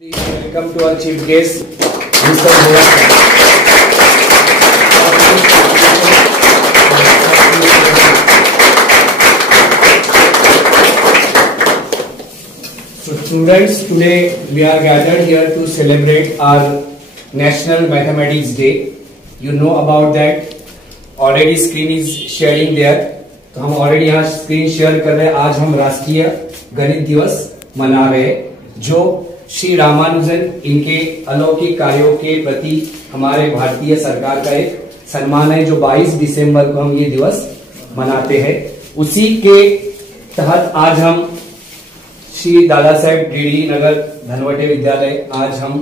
Please welcome to our chief guest, Mr. Mohan. So students, today we are gathered here to celebrate our National Mathematics Day. You know about that. Already screen is sharing there. तो हम already यहाँ screen share कर रहे हैं. आज हम राष्ट्रीय गणित दिवस मना रहे हैं, जो श्री रामानुजन इनके अलौकिक कार्यों के प्रति हमारे भारतीय सरकार का एक सम्मान है, जो 22 दिसंबर को हम ये दिवस मनाते हैं. उसी के तहत आज हम श्री दादा साहेब डी नगर धनवटे विद्यालय आज हम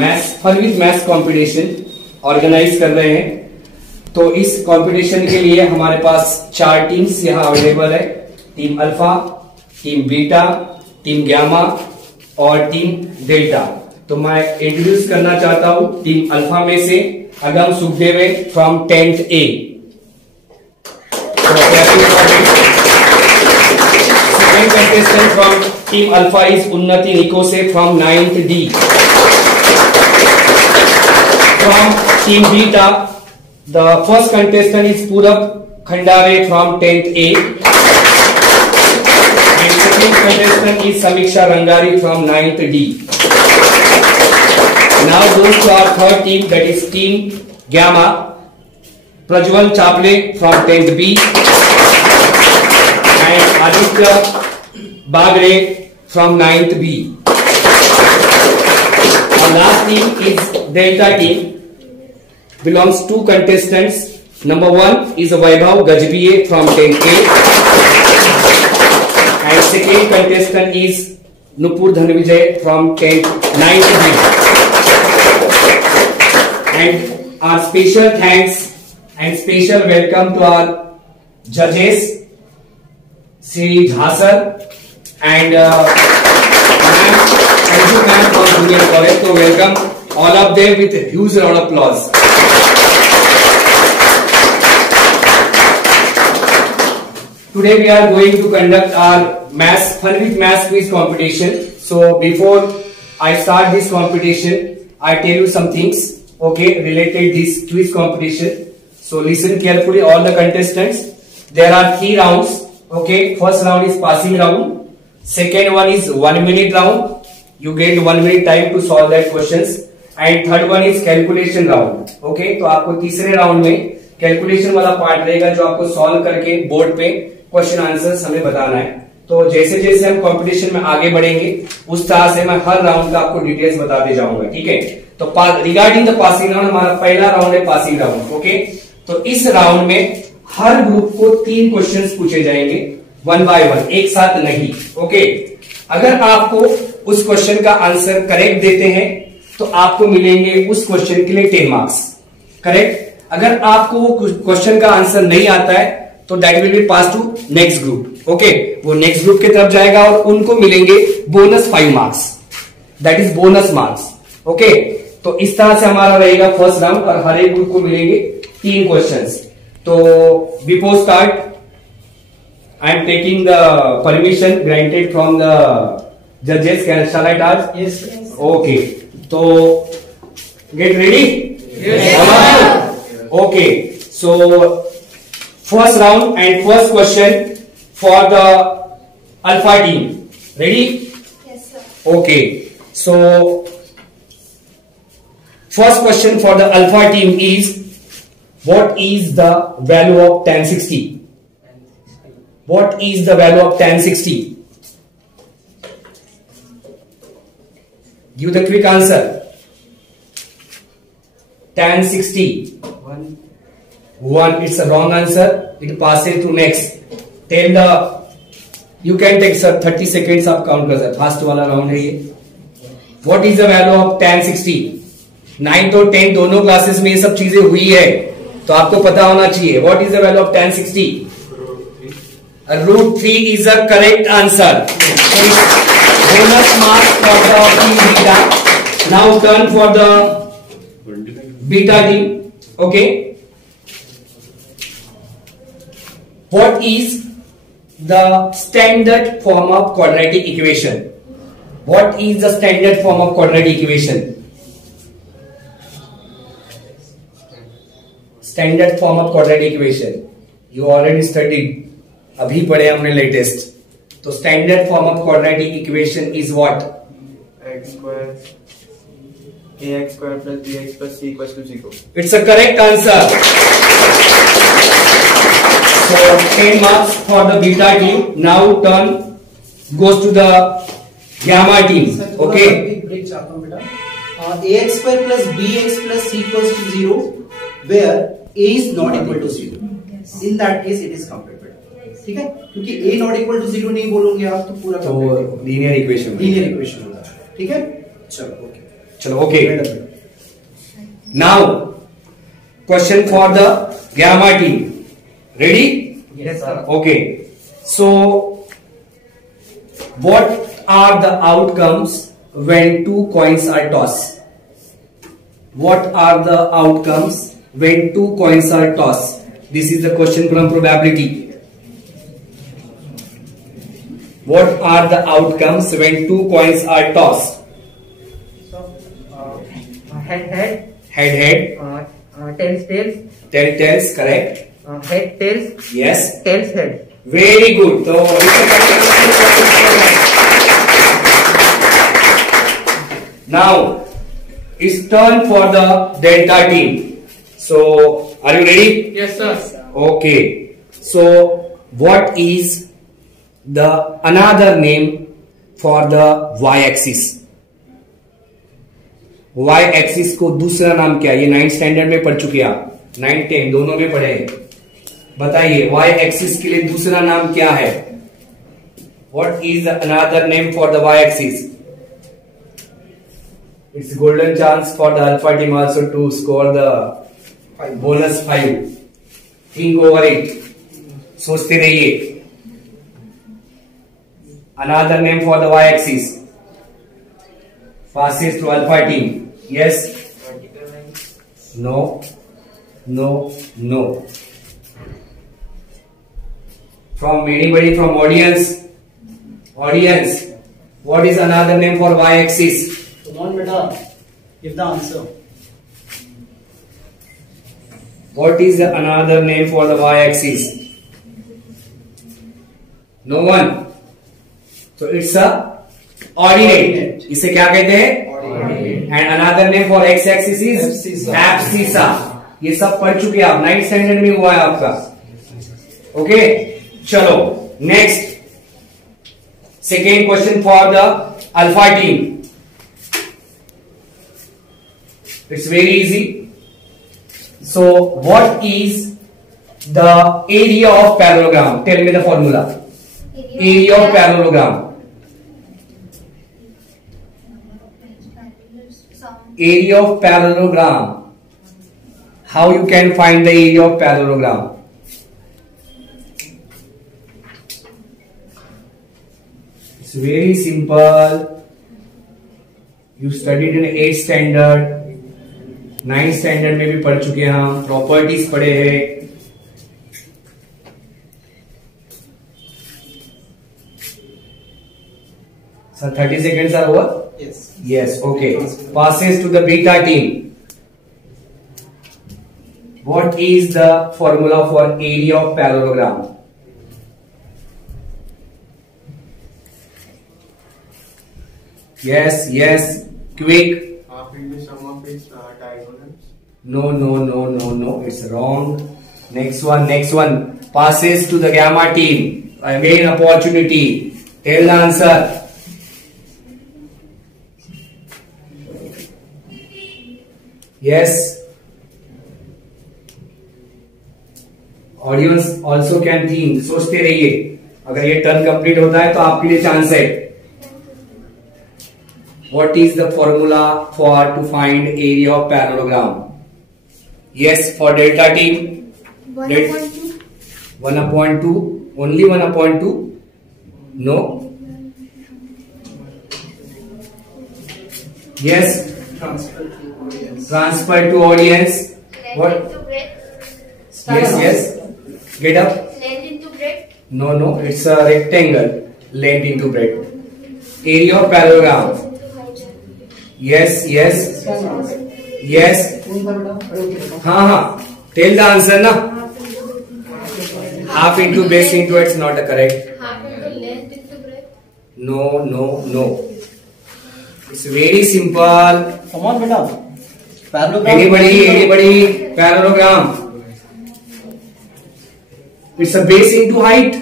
maths fun with maths competition organise कर रहे हैं. तो इस कंपटीशन के लिए हमारे पास 4 टीम्स यहाँ अवेलेबल है. Team alpha, team beta, team gamma और टीम डेल्टा. तो मैं इंट्रोड्यूस करना चाहता हूं टीम अल्फा में से Agam Sukhdeve from 10th A. Second contestant from team alpha is Unnati Nikose from 9th D. From team beta the first contestant is Purab Khandare from 10th A. And second contestant is Samiksha Rangari from 9th D. Now goes to our third team, that is team Gamma. Prajwal Chaple from 10th B. And Aditya Bagre from 9th B. Our last team is Delta team. Belongs 2 contestants. Number 1 is Vaibhav Gajbiye from 10th A. And second contestant is Nupur Dhanvijay from 9th B. And our special thanks and special welcome to our judges, Sri Dhasar and Anju ma'am from Junior College. So welcome all of them with a huge round of applause. Today we are going to conduct our maths fun with maths quiz competition. So before I start this competition, I tell you some things, okay, related this quiz competition. So listen carefully, all the contestants. There are 3 rounds. Okay, first round is passing round. Second one is 1 minute round. You get 1 minute time to solve that questions. And third one is calculation round. Okay, तो आपको तीसरे round में calculation वाला part रहेगा, जो आपको solve करके board पे क्वेश्चन आंसर्स हमें बताना है. तो जैसे जैसे हम कंपटीशन में आगे बढ़ेंगे, उस तरह से मैं हर राउंड का आपको डिटेल्स बताते जाऊंगा. ठीक है, तो रिगार्डिंग द पासिंग राउंड, हमारा पहला राउंड है पासिंग राउंड. ओके, तो इस राउंड में हर ग्रुप को 3 क्वेश्चन पूछे जाएंगे, 1 by 1, एक साथ नहीं. ओके, अगर आपको उस क्वेश्चन का आंसर करेक्ट देते हैं तो आपको मिलेंगे उस क्वेश्चन के लिए 10 मार्क्स. करेक्ट. अगर आपको वो क्वेश्चन का आंसर नहीं आता है तो that will be pass to next group. Okay, वो नेक्स्ट ग्रुप की तरफ जाएगा और उनको मिलेंगे bonus 5 marks. That is bonus marks. Okay, तो इस तरह से हमारा रहेगा फर्स्ट राउंड और हर एक ग्रुप को मिलेंगे 3 क्वेश्चंस. तो before start I am taking the permission granted from the जजेस. शैल आई स्टार्ट? यस. ओके, तो get ready? Yes. Okay, so first round and first question for the alpha team. Ready? Yes, sir. Okay, so first question for the alpha team is, what is the value of tan 60? What is the value of tan 60? Give the quick answer. Tan 60. 1. It's a wrong answer. It passes to next. Tell the. You can take sir 30 seconds आप count कर सकते. Fast वाला round है ये. What is the value of tan 60? 9th और 10th दोनों classes में ये सब चीजें हुई है, तो आपको पता होना चाहिए. What is the value of tan 60? √3 is a correct answer. Bonus marks for the team beta. Now turn for the beta team. Okay, what is the standard form of quadratic equation? What is the standard form of quadratic equation? Standard form of quadratic equation. You already studied. अभी पढ़े हमने latest. तो standard form of quadratic equation is what? x square ax square plus bx plus c equals to 0. It's a correct answer. So 10 marks for the beta team. Now turn goes to the gamma team. Okay. Break चाहता हूँ बेटा. ax square plus bx plus c equals to 0 where a is not equal to 0. In that case it is complete. ठीक है, क्योंकि a not equal to 0 नहीं बोलोगे आप तो पूरा तो लीनियर इक्वेशन होता है. ठीक है, चलो okay. Now question for the gamma team. Ready? Yes sir. Okay. So what are the outcomes when two coins are tossed? What are the outcomes when two coins are tossed? This is the question from probability. What are the outcomes when two coins are tossed? So head, Tails, correct. head tails, Yes. tails head. Very good. So now it's turn for the delta team. So are you ready? Yes sir. Okay. So what is the another name for the y-axis? y-axis को दूसरा नाम क्या है? ये 9th standard में पढ़ चुके आप. 9, 10 दोनों में पढ़े हैं. बताइए y-axis के लिए दूसरा नाम क्या है? What is the another name for the y-axis? It's golden chance for the alpha team also to score the bonus 5. Think over it. सोचते रहिए. Another name for the y-axis. Passes to alpha team. Yes. No. From anybody from audience. What is another name for y-axis? Come on beta, give the answer. What is another name for the y-axis? No one. So it's a ordinate. इसे क्या कहते हैं? And another name for x-axis is abscissa. ये सब पढ़ चुके आप. 9th standard में हुआ है आपका. ओके, चलो next. Second question for the alpha team. It's very easy. So what is the area of parallelogram? Tell me the formula. Area of parallelogram. Area of parallelogram. How you can find the area of parallelogram? It's very simple. You studied in 8th standard. 9th standard में भी पढ़ चुके हैं हम. Properties पढ़े हैं. Sir 30 seconds are over? Yes. Okay. Passes to the beta team. What is the formula for area of parallelogram? Yes. Quick. Half into sum of its diagonals. No. It's wrong. Next one. Passes to the gamma team. Again opportunity. Tell the answer. Yes. Audience also can think. सोचते रहिए. अगर ये turn complete होता है तो आपके लिए chance है. What is the formula for to find area of parallelogram? Yes, for delta team. 1/2. 1/2. Only 1/2. No. Yes. Transfer to audience. What? Length into breadth. Yes. Get up. Length into breadth. No. It's a rectangle. Length into breadth. Area of parallelogram. Yes, yes, yes. कौन था बेटा? अरे okay बेटा। हाँ हाँ. Tell the answer ना. Half into base into it's not a correct. Half into length into breadth. No, no, no. It's very simple. Come on बेटा। Parallelogram। Anybody, parallelogram. It's a base into height.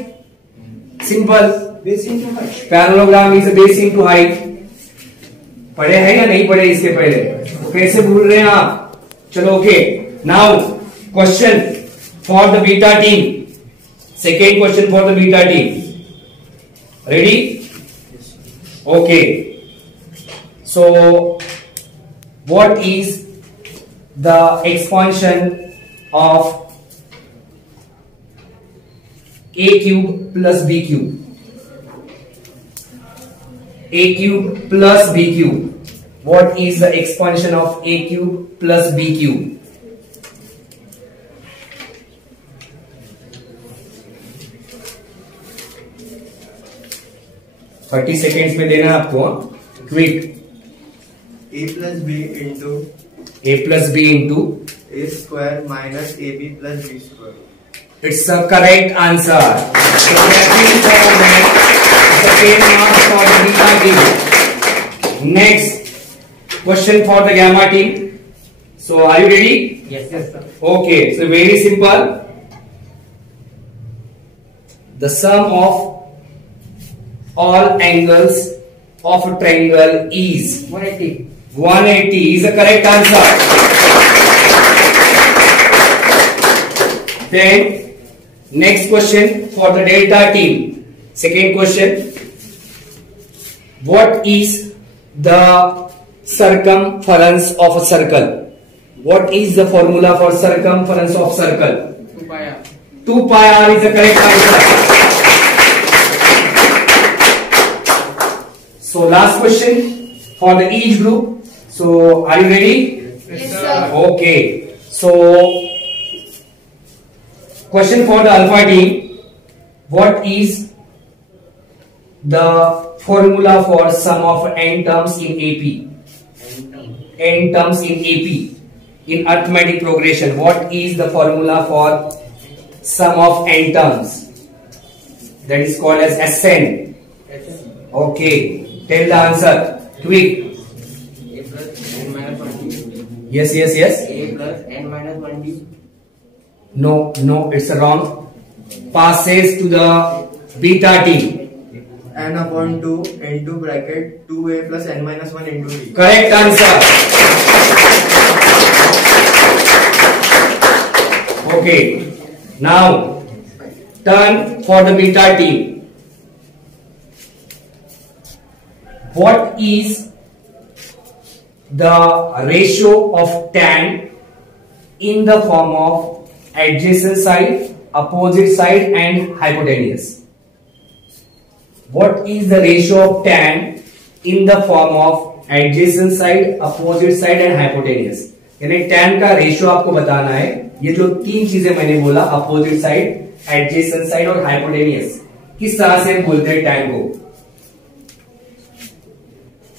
Simple. Base into height। Parallelogram is a base into height. पढ़े हैं या नहीं पढ़े इसके पहले? तो कैसे भूल रहे हैं आप? चलो okay. Now question for the beta team. Second question for the beta team. Ready? Okay. So what is the expansion of a cube plus b cube? A cube plus b cube. What is the expansion of a cube plus b cube? Thirty seconds में देना आपको. Quick. a plus b into a plus b into a square minus ab plus b square. it's a correct answer. So that the same marks for the beta team. Next question for the gamma team. So are you ready? Yes, yes sir. Okay, so very simple. The sum of all angles of a triangle is 180. 180 is the correct answer. Then next question for the delta team. Second question. What is the circumference of a circle? What is the formula for circumference of circle? 2 pi r. 2 pi r is the correct answer. So last question for the each group. So are you ready? Yes, sir. Okay. So question for the alpha team. What is the formula for sum of n terms in AP? N terms in AP. In arithmetic progression, what is the formula for sum of n terms? That is called as Sn. Okay. Tell the answer. Quick. a plus n minus 1d. Yes, yes, yes. a plus n minus 1d. No, no, it's wrong. Passes to the beta team. n upon 2 into bracket 2a plus n minus 1 into d. Correct answer. Okay. Now, turn for the beta team. What is the ratio of tan in the form of adjacent side, opposite side and hypotenuse? What is the ratio of tan in the form of adjacent side, opposite side and hypotenuse? यानी tan का ratio आपको बताना है. ये जो तीन चीजें मैंने बोला, अपोजिट साइड, एडजेसेंट साइड और हाइपोटेनियस, किस तरह से बोलते हैं tan को?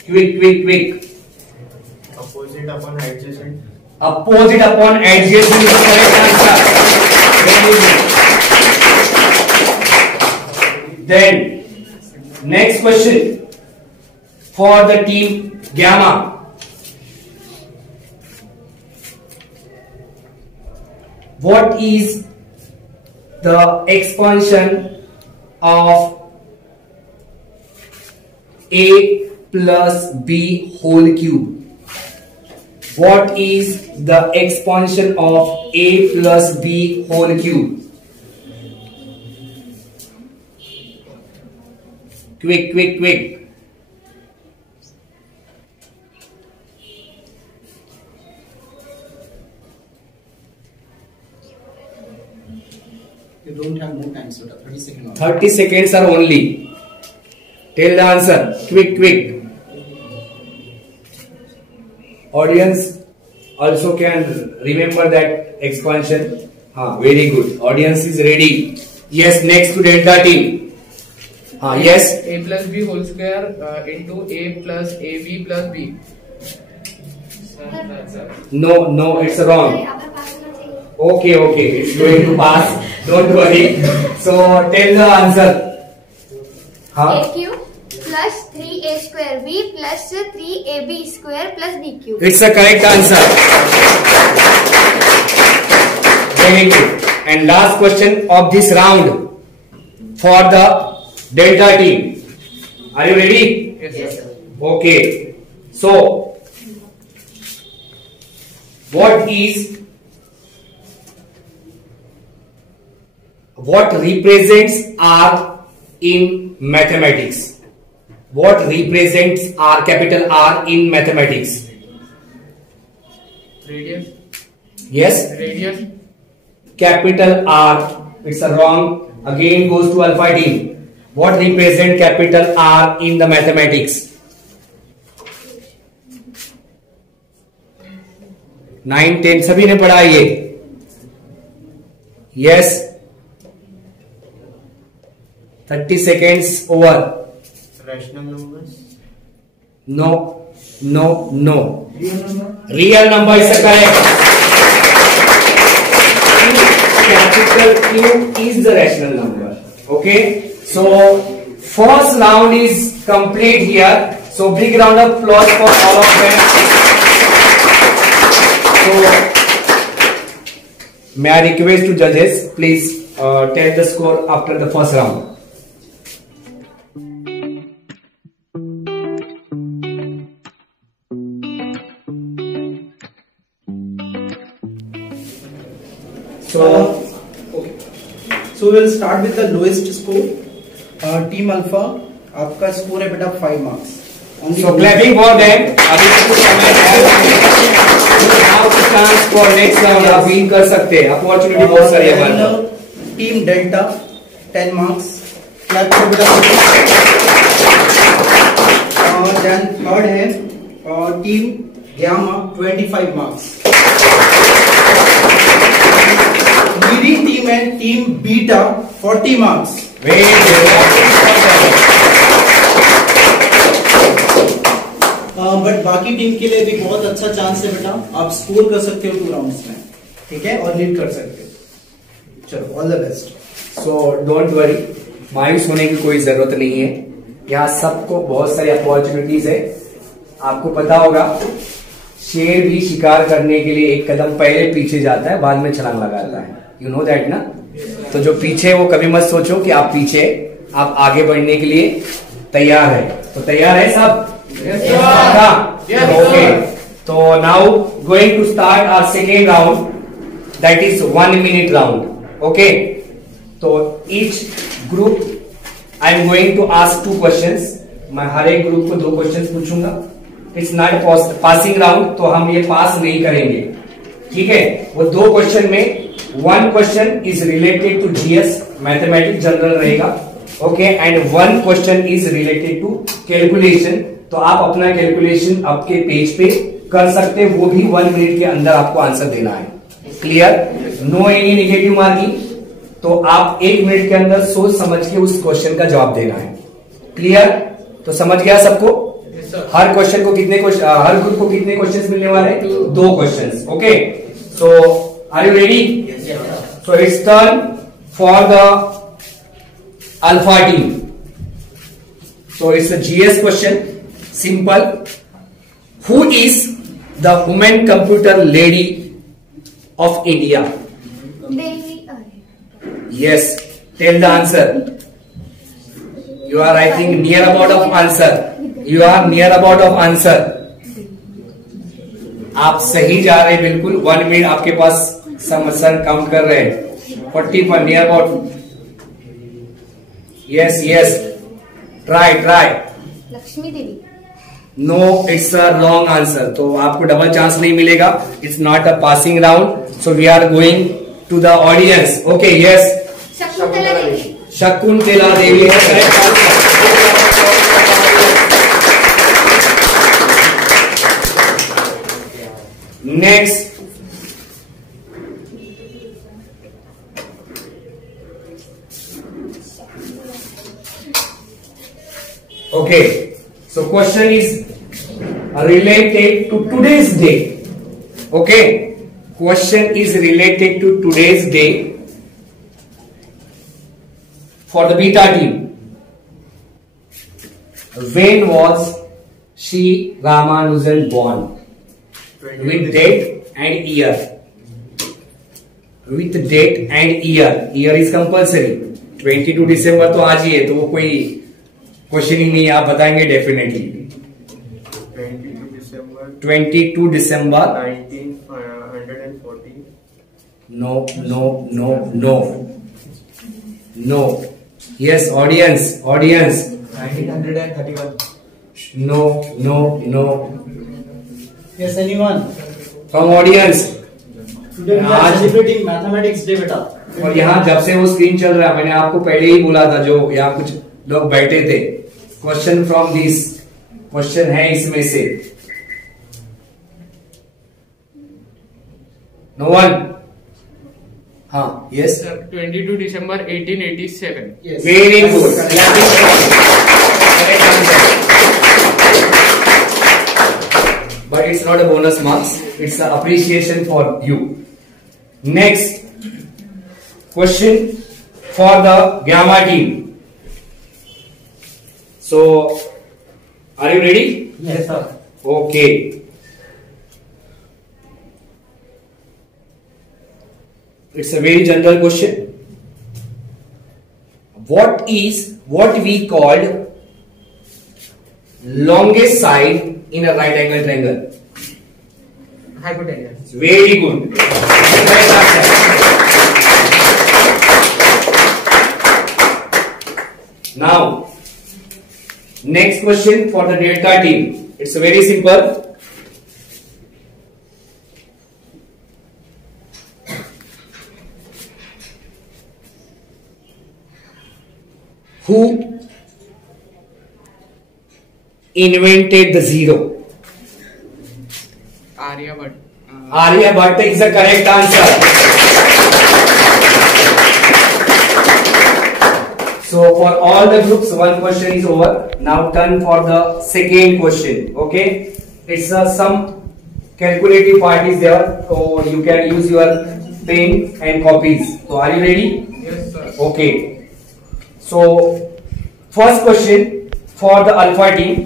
Quick quick quick. Opposite upon adjacent. Opposite upon adjacent is the correct answer. Very good. Then next question for the team gamma. What is the expansion of a plus b whole cube? What is the expansion of a plus b whole cube? Quick, quick, quick. You don't have more time, sir. 30 seconds. 30 seconds are only. Tell the answer. Quick, quick. Audience also can remember that expansion. Very good. Audience is ready. Yes, next to delta team. हाँ yes. A plus B whole square into A plus AB plus B. No, it's wrong. अगर पास होना चाहिए. Okay, it's going to pass. Don't worry. So tell the answer. हाँ. A cube plus 3A square B plus 3AB square plus B cube. It's a correct answer. Very good. And last question of this round for the Delta team. Are you ready? Yes, sir. Okay. So, what represents R in mathematics? What represents R, capital R in mathematics? Radius. Yes, Radius. capital R. It's a wrong. Again goes to alpha team. What represent capital R in the mathematics? 9, 10 सभी ने पढ़ा ये. Yes. 30 seconds over. Rational numbers. No. Real number is correct. Capital Q is the rational number. Okay. So first round is complete here. So big round of applause for all of them. So may I request to judges, please tell the score after the first round. So we'll start with the lowest score. Team Alpha, आपका score है बेटा 5 marks. So clapping for them. अभी कुछ समय है. Now the chance for next round आप win कर सकते हैं. Opportunity बहुत सारी है हमारे पास. Team Delta 10 marks. Clap for बेटा. Then third है Team Gamma 25 marks. Leading team and Team Beta 40 marks. But बाकी टीम के लिए भी बहुत अच्छा चांस है बेटा. आप स्कोर कर सकते हो 2 राउंड्स में. ठीक है, और लीड कर सकते हो. चलो, all the best. So don't worry, मायूस होने की कोई जरूरत नहीं है. यहाँ सबको बहुत सारी अपॉर्चुनिटीज है. आपको पता होगा शेर भी शिकार करने के लिए एक कदम पहले पीछे जाता है, बाद में छलांग लगाता है. यू नो दैट ना. तो जो पीछे वो कभी मत सोचो कि आप पीछे, आप आगे बढ़ने के लिए तैयार है. तो तैयार है सब? ओके. तो now going to start our second round, that is 1 minute round. Okay. तो each group I am going to ask 2 questions. मैं हर एक ग्रुप को 2 questions पूछूंगा. इट्स नॉट पासिंग राउंड, तो हम ये पास नहीं करेंगे. ठीक है. वो 2 क्वेश्चन में 1 question is related to GS mathematics general रहेगा. Okay. And 1 question is related to calculation. तो आप अपना कैलकुलेशन आपके पेज पे कर सकते हैं. वो भी 1 minute के अंदर आपको आंसर देना है. Clear? No any negative marking. तो आप 1 minute के अंदर सोच समझ के उस क्वेश्चन का जवाब देना है. क्लियर? तो समझ गया सबको? हर क्वेश्चन को कितने हर ग्रुप को कितने क्वेश्चंस मिलने वाले हैं? 2 questions. Okay. So are you ready? So it's turn for the alpha team. So it's a GS question. Simple. Who is the woman computer lady of India? Devi Arya. Yes. Tell the answer. You are, I think, near about of answer. You are near about of answer. आप सही जा रहे हैं बिल्कुल. 1 minute आपके पास. सम sir count कर रहे हैं. 40 पर near about. Yes. Try. Lakshmi Devi. No, it's a wrong answer. तो आपको डबल चांस नहीं मिलेगा. It's not a passing round. So we are going to the audience. Okay. Yes. Shakuntala Devi. Shakuntala Devi है correct answer. Next. Okay. So question is related to today's day. Okay. Question is related to today's day for the beta team. When was Sri Ramanujan born? With date and year. With date and year. Year is compulsory. 22 December तो आज ही है, तो वो कोई question ही नहीं, आप बताएंगे definitely. 22 December 1940. No. Yes, audience. 1931. No. Yes, anyone? From audience. Today we are celebrating Mathematics Day, बेटा. और यहाँ जब से वो स्क्रीन चल रहा है, मैंने आपको पहले ही बोला था, जो यहाँ कुछ लोग बैठे थे, क्वेश्चन फ्रॉम दिस, क्वेश्चन है इसमें से. No one? हाँ, yes. 22 December 1887. Yes. Very good. But it's not a bonus marks. It's an appreciation for you. Next question for the Gamma team. So, are you ready? Yes, sir. Okay. It's a very general question. What we called longest side in a right angle triangle? Hypotenuse. Very good. Correct answer. Now, next question for the delta team. It's very simple. Who invented the zero? Aryabhatta. Aryabhatta is the correct answer. So for all the groups, one question is over. Now turn for the second question. Okay, it's some calculative part is there, so you can use your pen and copies. So are you ready? Yes, sir. Okay. So first question for the alpha team,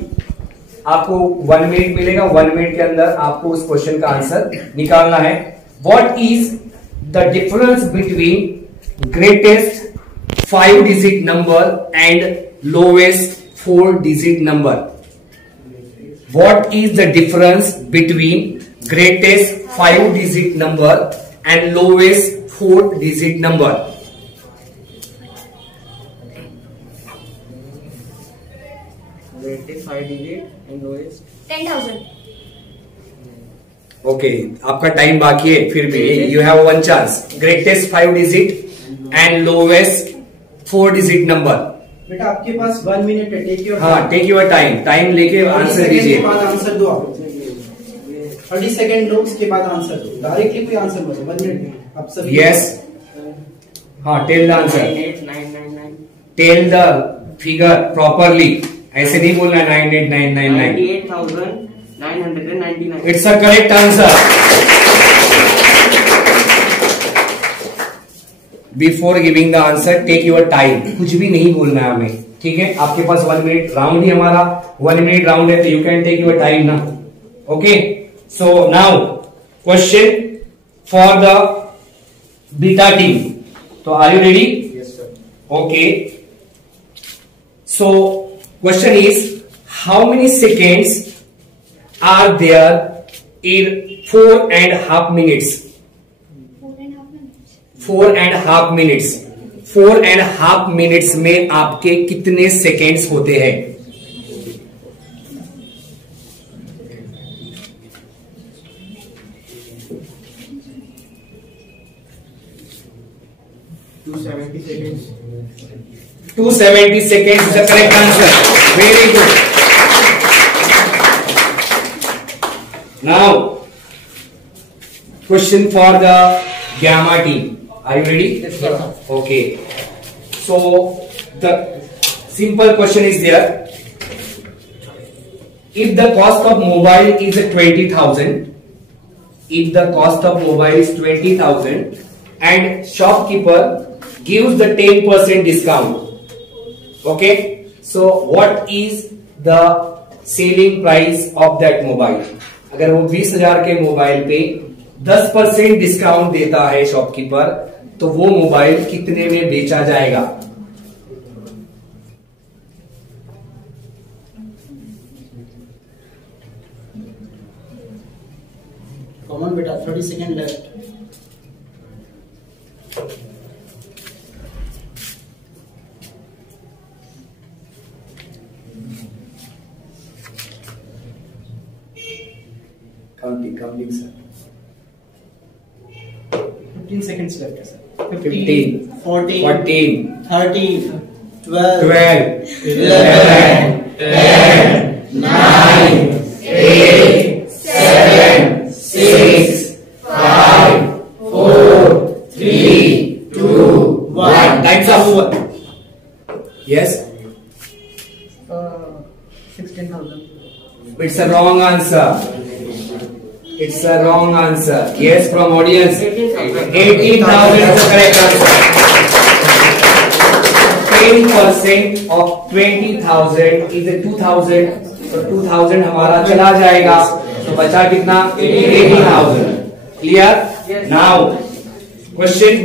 आपको 1 minute मिलेगा. 1 minute के अंदर आपको उस question का answer निकालना है. What is the difference between greatest 5-digit number and lowest 4-digit number? What is the difference between greatest 5-digit number and lowest 4-digit number? Greatest 5 digit and lowest 10,000. Okay, आपका time बाकी है, फिर भी you have 1 chance. Greatest 5 digit and lowest 4 digit number. बेटा आपके पास 1 minute है. Take your. हाँ, टेक योर टाइम लेके आंसर दीजिए. के बाद आंसर दो आप. 30 सेकंड दो, उसके बाद आंसर दो. डायरेक्टली कोई आंसर मत. 1 मिनट आप सभी. यस. हाँ, tell the answer. 98999. Tell the figure properly. ऐसे नहीं बोलना 98999. 98,999. It's a correct answer. Before giving the answer take your time. कुछ भी नहीं बोलना है हमें, ठीक है. आपके पास 1 मिनट राउंड ही हमारा 1 मिनट राउंड है, तो you can take your time ना. Okay. So now question for the beta team. तो are you ready? Yes, sir. Okay. So question is, how many seconds are there in 4.5 minutes? 4.5 minutes. 4.5 minutes. 4.5 minutes में आपके कितने seconds होते हैं? seconds. 270 seconds is the correct answer. Very good. Now, question for the Gamma team. Are you ready? Yes, sir. Okay. So, the simple question is there. if the cost of mobile is 20,000, if the cost of mobile is 20,000 and shopkeeper gives the 10% discount, okay, so what is the selling price of that mobile? अगर वो 20,000 के mobile पे 10% discount देता है shopkeeper, तो वो mobile कितने में बेचा जाएगा? Come on बेटा, 30 second left. Counting, sir. 15 seconds left है sir. 15, 14, 13, 12, 12, 11, 10, 9, 8, 7, 6, 5, 4, 3, 2, 1. Time's up. Yes, 16,000. it's a wrong answer. It's a wrong answer. Yes, from audience. 18,000 is the correct answer. 10% of 20,000 is 2,000. So 2,000 हमारा चला जाएगा. तो बचा कितना? 18,000. Clear? Yes. Now, question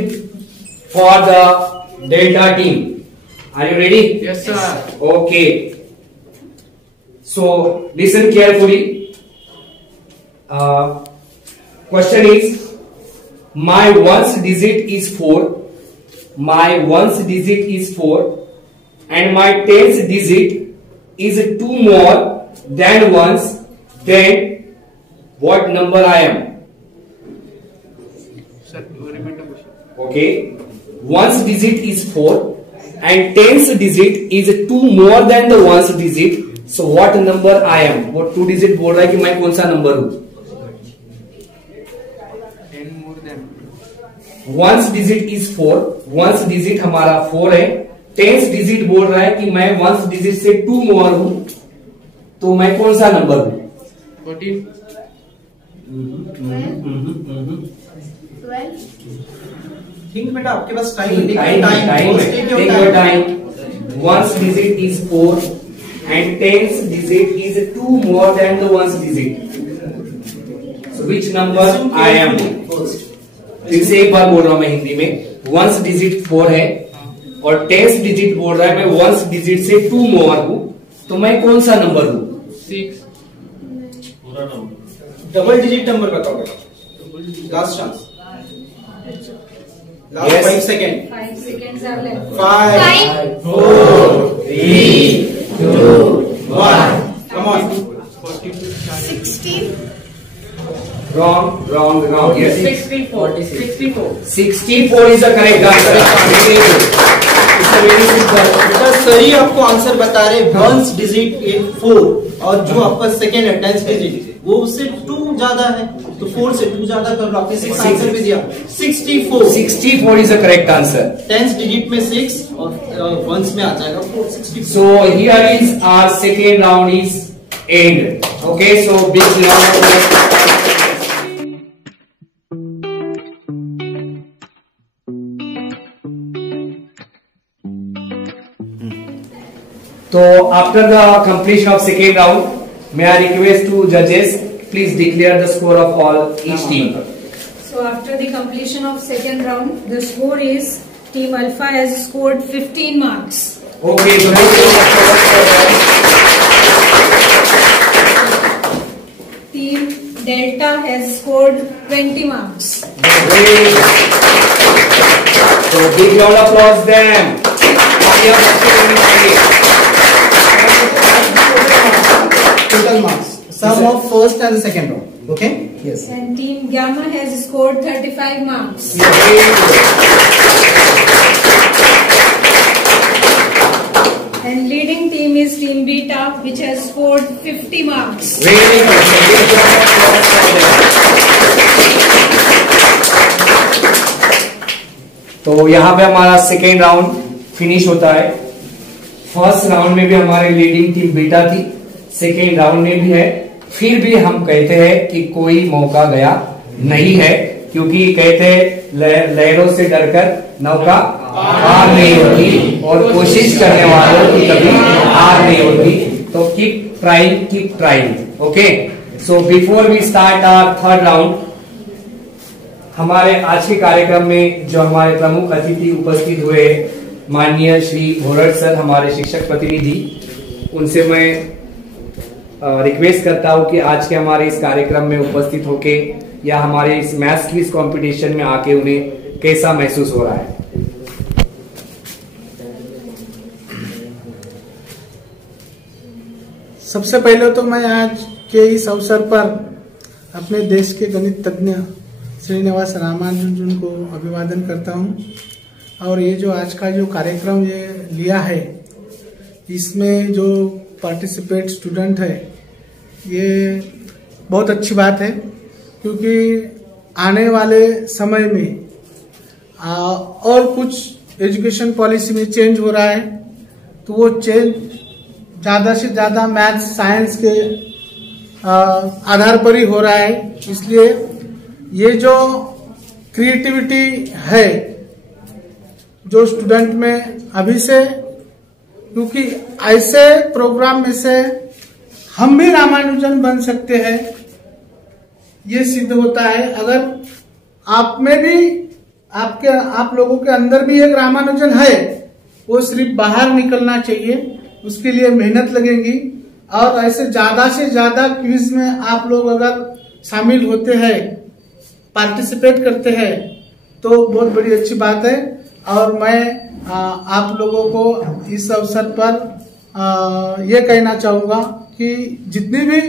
for the Delta team. Are you ready? Yes, sir. Okay. So listen carefully. Question is, my ones digit is 4, my ones digit is 4, and my tens digit is 2 more than ones, then what number I am? Sir, you repeat the question. Okay, ones digit is 4 and tens digit is 2 more than the ones digit, so what number I am? वो 2 digit बोल रहा है कि मैं कौन सा number हूं? 10 more than. Ones digit is 4, ones digit हमारा 4 है. टेंस डिजिट बोल रहा है कि मैं वंस डिजिट से 2 मोर हूं, तो मैं कौन सा नंबर हूं? 14. 12. थिंक बेटा, आपके पास time Take your time. Ones digit is 4 and tens digit is 2 more than the ones digit. So which number I am? फिर से एक बार बोल रहा हूं मैं हिंदी में. वंस डिजिट 4 है और टेंस डिजिट बोल रहा है मैं वंस डिजिट से 2 मोर हूं, तो मैं कौन सा नंबर हूं? 6. डबल डिजिट नंबर बताओ बेटा. Last chance. Last Yes. 5 second. 5 seconds are left. 5, 4, 3, 2, 1. Come on. 16. Wrong. Yes. 64. 64. 64 is the correct answer. It's a very simple. बेटा सही आपको आंसर बता रहे. वंस डिजिट 4 और जो आपका सेकेंड है टेंस डिजिट वो उससे 2 ज्यादा है, तो 4 से 2 ज्यादा कर लो. आपने 6 आंसर भी दिया. 64. 64 is the correct answer. Tens digit में 6 और वंस में आ जाएगा 4. 64. So here is our second round is end. Okay, so big round of applause. So after the completion of second round, may I request to judges please declare the score of all each team. So after the completion of second round, the score is Team Alpha has scored 15 marks. Okay, so Team Delta has scored 20 marks. great. So big round of applause them. Total marks. Sum of first and the second round. Okay? Yes. And Team Gamma has scored 35 marks. And leading team is Team Beta, which has scored 50 marks. Very good. Big round of applause for them. तो यहाँ पे हमारा second round finish होता है. First round में भी हमारी leading team beta थी सेकेंड राउंड में भी है, फिर भी हम कहते हैं कि कोई मौका गया नहीं है, क्योंकि कहते हैं लहरों से डरकर नौका पार नहीं होती और कोशिश करने वालों की कभी हार नहीं होती। तो keep trying. Okay, so before we start our third round, हमारे आज के कार्यक्रम में जो हमारे प्रमुख अतिथि उपस्थित हुए माननीय श्री भोरट सर, हमारे शिक्षक प्रतिनिधि, उनसे मैं रिक्वेस्ट करता हूं कि आज के हमारे इस कार्यक्रम में उपस्थित होके या हमारे इस मैथ्स क्विज कंपटीशन में आके उन्हें कैसा महसूस हो रहा है। सबसे पहले तो मैं आज के इस अवसर पर अपने देश के गणित तज्ञ श्रीनिवास रामानुजन को अभिवादन करता हूं। और ये जो आज का जो कार्यक्रम ये लिया है, इसमें जो पार्टिसिपेट स्टूडेंट है, ये बहुत अच्छी बात है, क्योंकि आने वाले समय में और कुछ एजुकेशन पॉलिसी में चेंज हो रहा है, तो वो चेंज ज्यादा से ज्यादा मैथ्स साइंस के आधार पर ही हो रहा है। इसलिए ये जो क्रिएटिविटी है जो स्टूडेंट में अभी से, क्योंकि ऐसे प्रोग्राम में से हम भी रामानुजन बन सकते हैं, ये सिद्ध होता है। अगर आप में भी आप लोगों के अंदर भी एक रामानुजन है, वो सिर्फ बाहर निकलना चाहिए, उसके लिए मेहनत लगेगी। और ऐसे ज्यादा से ज्यादा क्विज में आप लोग अगर शामिल होते हैं, पार्टिसिपेट करते हैं, तो बहुत बड़ी अच्छी बात है। और मैं आप लोगों को इस अवसर पर ये कहना चाहूंगा कि जितनी भी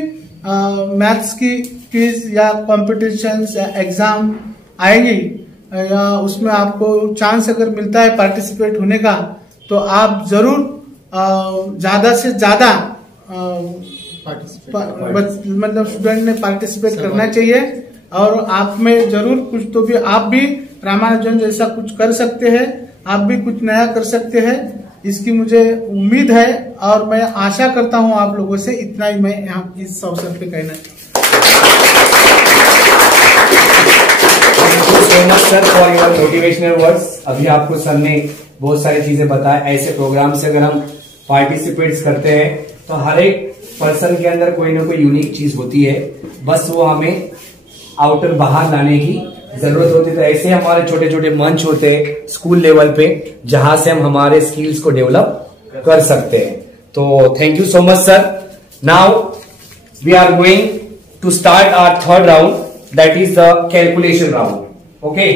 मैथ्स की क्विज या कॉम्पिटिशन्स या एग्जाम आएगी, या उसमें आपको चांस अगर मिलता है पार्टिसिपेट होने का, तो आप जरूर ज्यादा से ज्यादा मतलब स्टूडेंट ने पार्टिसिपेट करना चाहिए। और आप में जरूर कुछ तो भी, आप भी रामानुजन जैसा कुछ कर सकते हैं, आप भी कुछ नया कर सकते हैं, इसकी मुझे उम्मीद है। और मैं आशा करता हूं आप लोगों से। इतना ही मैं यहाँ इस अवसर पे कहना सो much sir for your motivational words. अभी आपको सर ने बहुत सारी चीजें बताया। ऐसे प्रोग्राम से अगर हम पार्टिसिपेट्स करते हैं तो हर एक पर्सन के अंदर कोई ना कोई यूनिक चीज होती है, बस वो हमें आउटर बाहर लाने की जरूरत होती है। तो ऐसे हमारे छोटे छोटे मंच होते हैं स्कूल लेवल पे, जहां से हम हमारे स्किल्स को डेवलप कर सकते हैं। तो thank you so much sir. Now we are going to start our third round, that is the calculation round. Okay,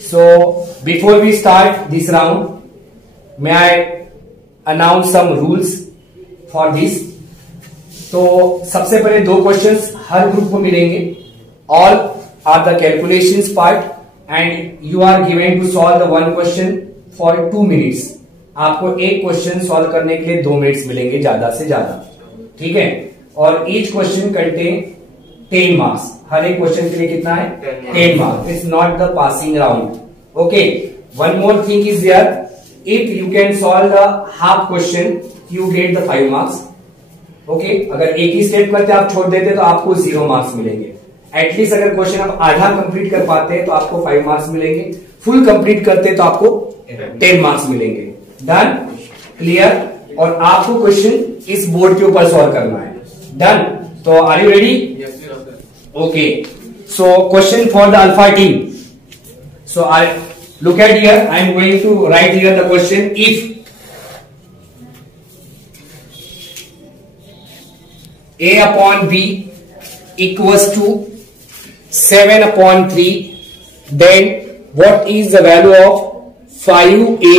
so before we start this round, may I announce some rules for this. तो सबसे पहले 2 questions हर ग्रुप को मिलेंगे। All are the calculations part and you are given to solve the 1 question for 2 minutes. आपको एक question solve करने के लिए 2 मिनट्स मिलेंगे ज्यादा से ज्यादा, ठीक है। और ईच क्वेश्चन कंटेन 10 मार्क्स। हर एक क्वेश्चन के लिए कितना है? 10 marks. It's not the passing round. Okay, one more thing is there, if you can solve the half question you get the 5 marks. Okay, अगर एक ही स्टेप करते आप छोड़ देते तो आपको 0 मार्क्स मिलेंगे। एटलीस्ट अगर क्वेश्चन आप आधा कंप्लीट कर पाते हैं तो आपको 5 मार्क्स मिलेंगे, फुल कंप्लीट करते तो आपको 10 मार्क्स मिलेंगे। डन? क्लियर? और आपको क्वेश्चन इस बोर्ड के ऊपर सॉल्व करना है। डन? तो are you ready? Okay, so question for the alpha team. So I look at here, I am going to write here the question. If A upon B equals to 7 upon 3, then what is the value of 5A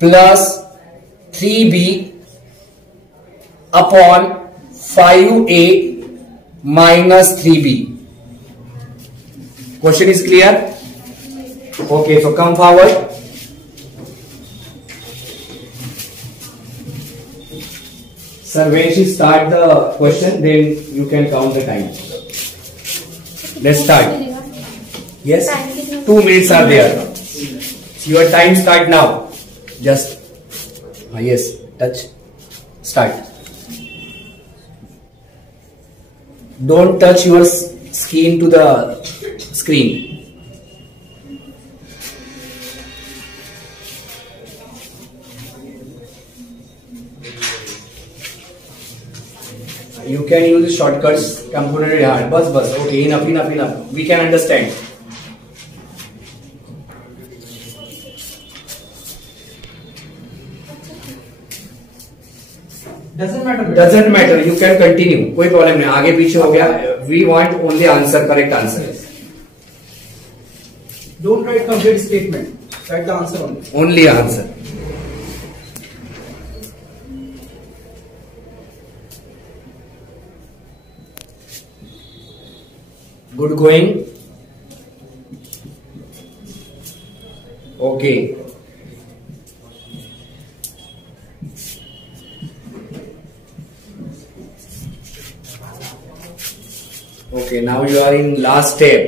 plus 3B upon 5A minus 3B. Question is clear? Okay, so come forward. Sir, when she start the question, then you can count the time. Let's start. Yes, Time is not- 2 minutes are there. Your time start now. Just yes, touch. Start. Don't touch your skin to the screen. You can use shortcuts, component hard. Bus. Okay, enough. We can understand. Doesn't matter. You can continue. कोई problem नहीं. आगे पीछे हो गया. We want only answer, correct answer. Don't write complete statement. Write the answer only. Only answer. Good going. Okay. Okay, now you are in last step.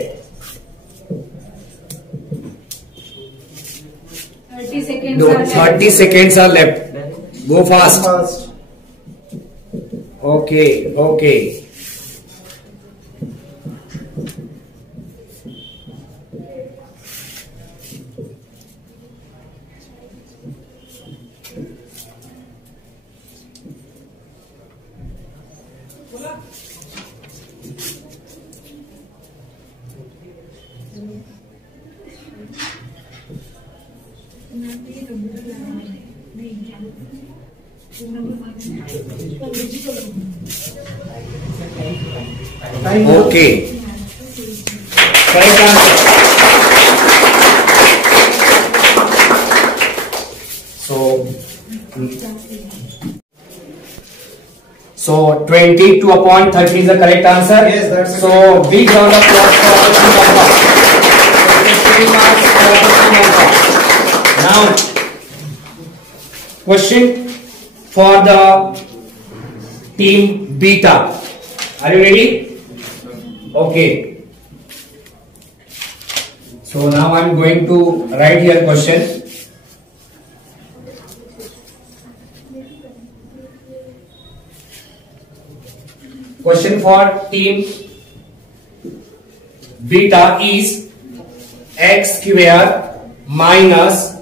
30 seconds No, are left. 30 seconds are left. Go fast. Okay. Okay. Correct answer. So 22 upon 30 is the correct answer. Yes, that's so correct. big round of applause for Question Alpha. So 15 marks for Question Alpha. Now question for the team Beta. Are you ready? Okay. So now I am going to write here question. Question for team Beta is x square minus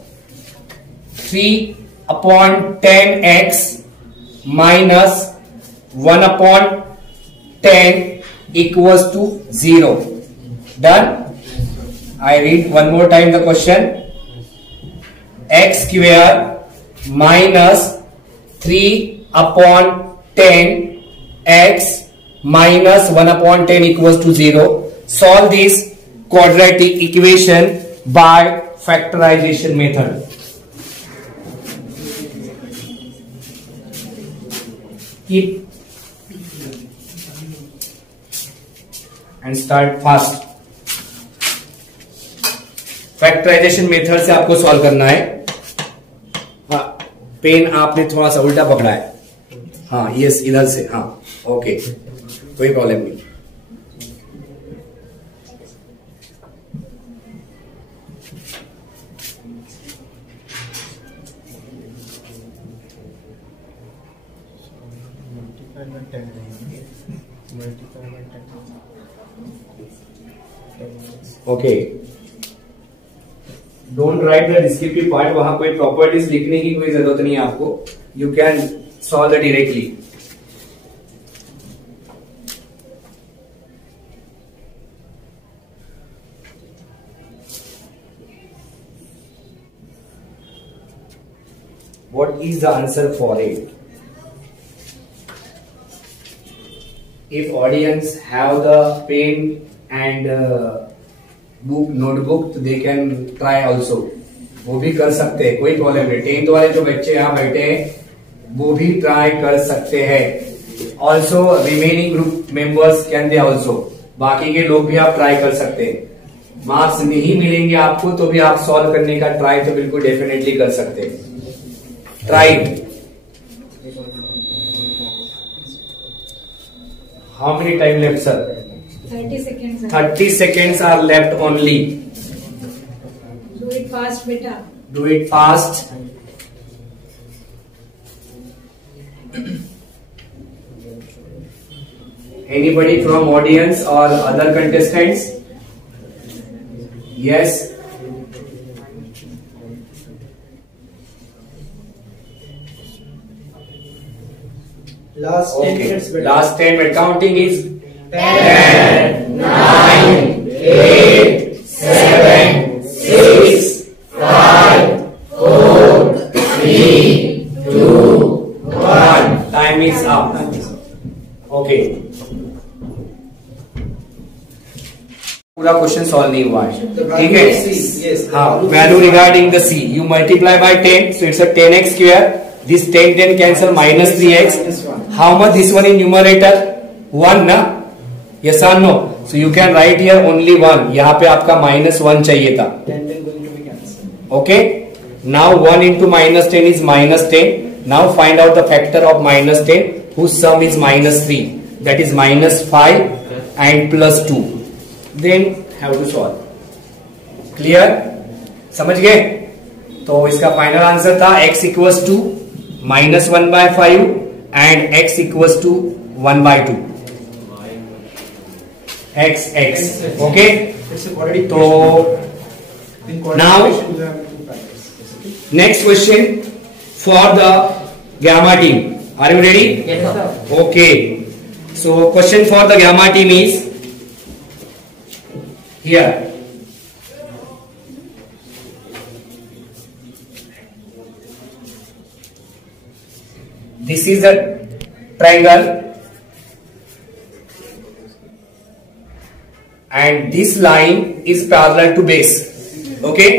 3 upon 10x minus 1 upon 10 equals to 0. Done? I read one more time the question. X square minus 3 upon 10 x minus 1 upon 10 equals to 0. Solve this quadratic equation by factorization method. Keep and start fast. Factorisation method से आपको solve करना है. हाँ, pen आपने थोड़ा सा उल्टा पकड़ा है. हाँ, यस, इधर से. हाँ, ओके, कोई प्रॉब्लम नहीं. Okay, don't write the descriptive part. वहां कोई प्रॉपर्टीज लिखने की कोई जरूरत नहीं है आपको. You can solve the directly. What is the answer for it? If audience have the pen and book notebook, तो they can try also. वो भी कर सकते हैं, कोई प्रॉब्लम नहीं. 10th वाले जो बच्चे यहाँ बैठे हैं वो भी ट्राई कर सकते हैं. Also remaining group members can they also. बाकी के लोग भी आप ट्राई कर सकते हैं. मार्क्स नहीं मिलेंगे आपको तो भी आप सॉल्व करने का ट्राई तो बिल्कुल डेफिनेटली कर सकते हैं. Try. How many time left, sir? 30 seconds. 30 seconds are left only. Do it fast, beta. Do it fast. Anybody from audience or other contestants? Yes. Last 10 minutes. Okay. Last 10 minutes. Counting is 10, 9, 8, 7, 6, 5, 4, 3, 2, 1. Time is up. Okay. पूरा question solve नहीं हुआ है, ठीक है? Yes. हाँ, value regarding the see you multiply by 10, so it's a 10x square. This 10 cancel minus 3x. How much this one in numerator? 1 ना? Yes or no? So you can write here only 1. यहाँ पे आपका -1 चाहिए था. 10 going to be cancelled. Okay. Now 1 into -10 is -10. Now find out the factor of -10 whose sum is -3. That is -5 and +2. Then have to solve. Clear? समझ गए? तो इसका final answer था x equals to -1/5 and x equals to 1/2. x. Okay. It's already तो now next question for the gamma team. Are you ready? Yes, sir. Okay. So question for the gamma team is here. This is a triangle and this line is parallel to base. Okay.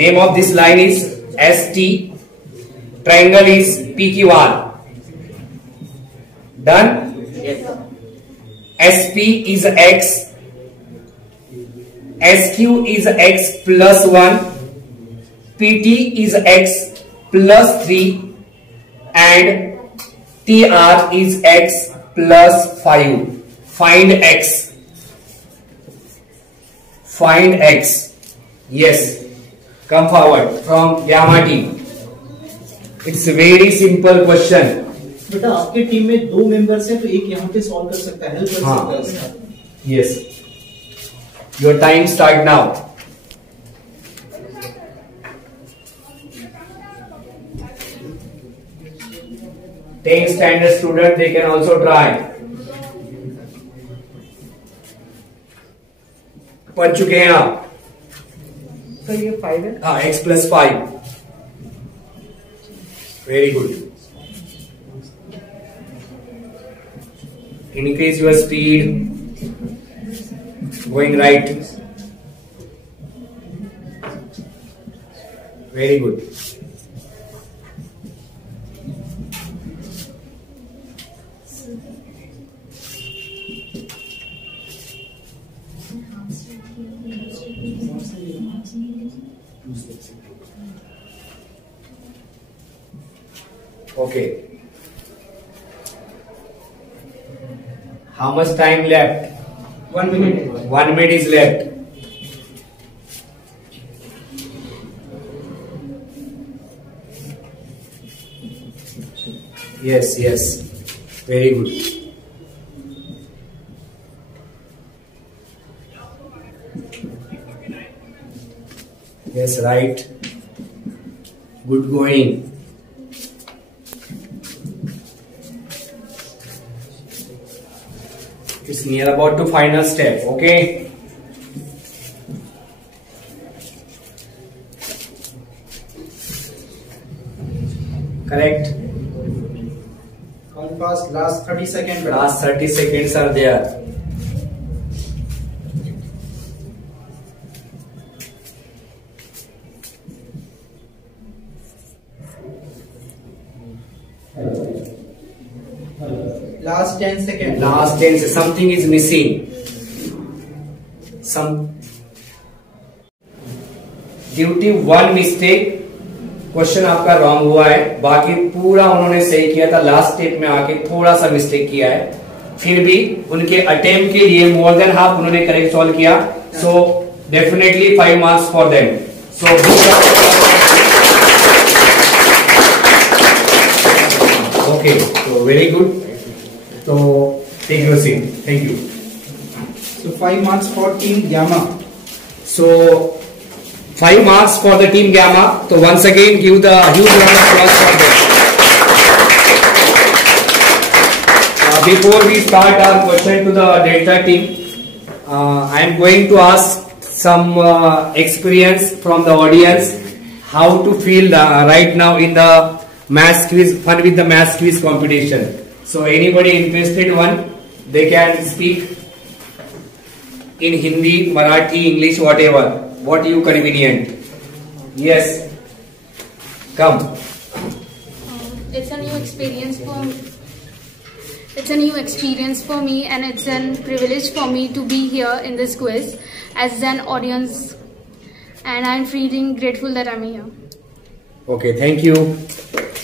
Name of this line is ST. Triangle is PQR. Done? Yes, sir. SP is X. SQ is X plus 1. PT is X plus 3. And TR is X plus 5. Find X. Find X. Yes. Come forward from gamma team. It's a very simple question. बेटा आपके team में 2 members हैं तो एक यहाँ पे solve कर सकता है, हेल्प कर हाँ. सकता है उसका. Yes. Your time start now. Ten standard student, they can also try. पढ़ चुके हैं आप? सर ये 5 है. हाँ, x plus 5. Very good. Increase your speed. Going right. Very good. Okay. How much time left? 1 minute. 1 minute is left. Yes, yes. Very good. Yes, right. Good going. It's near about to final step, okay? Correct? Count fast, last 30 seconds. Last 30 seconds are there. Last 10 seconds. Last 10 seconds. Something is missing. Due to one mistake, question आपका wrong हुआ है. बाकी पूरा उन्होंने सही किया था. Last step में आके थोड़ा सा मिस्टेक किया है. फिर भी उनके अटेम्प्ट के लिए मोर देन हाफ उन्होंने करेक्ट सॉल्व किया. So definitely 5 marks for them. So okay, so very good. So take your seat. Thank you. So 5 marks for team Gamma. So 5 marks for the team Gamma. So once again give the huge round of applause for them. Before we start our question to the Delta team, I am going to ask some experience from the audience how to feel right now in the maths quiz, fun with the maths quiz competition. So anybody interested one, they can speak in Hindi, Marathi, English, whatever. What you convenient. Yes. Come. It's a new experience for me. It's a new experience for me, and it's a privilege for me to be here in this quiz as an audience, and I'm feeling grateful that I'm here. Okay, thank you.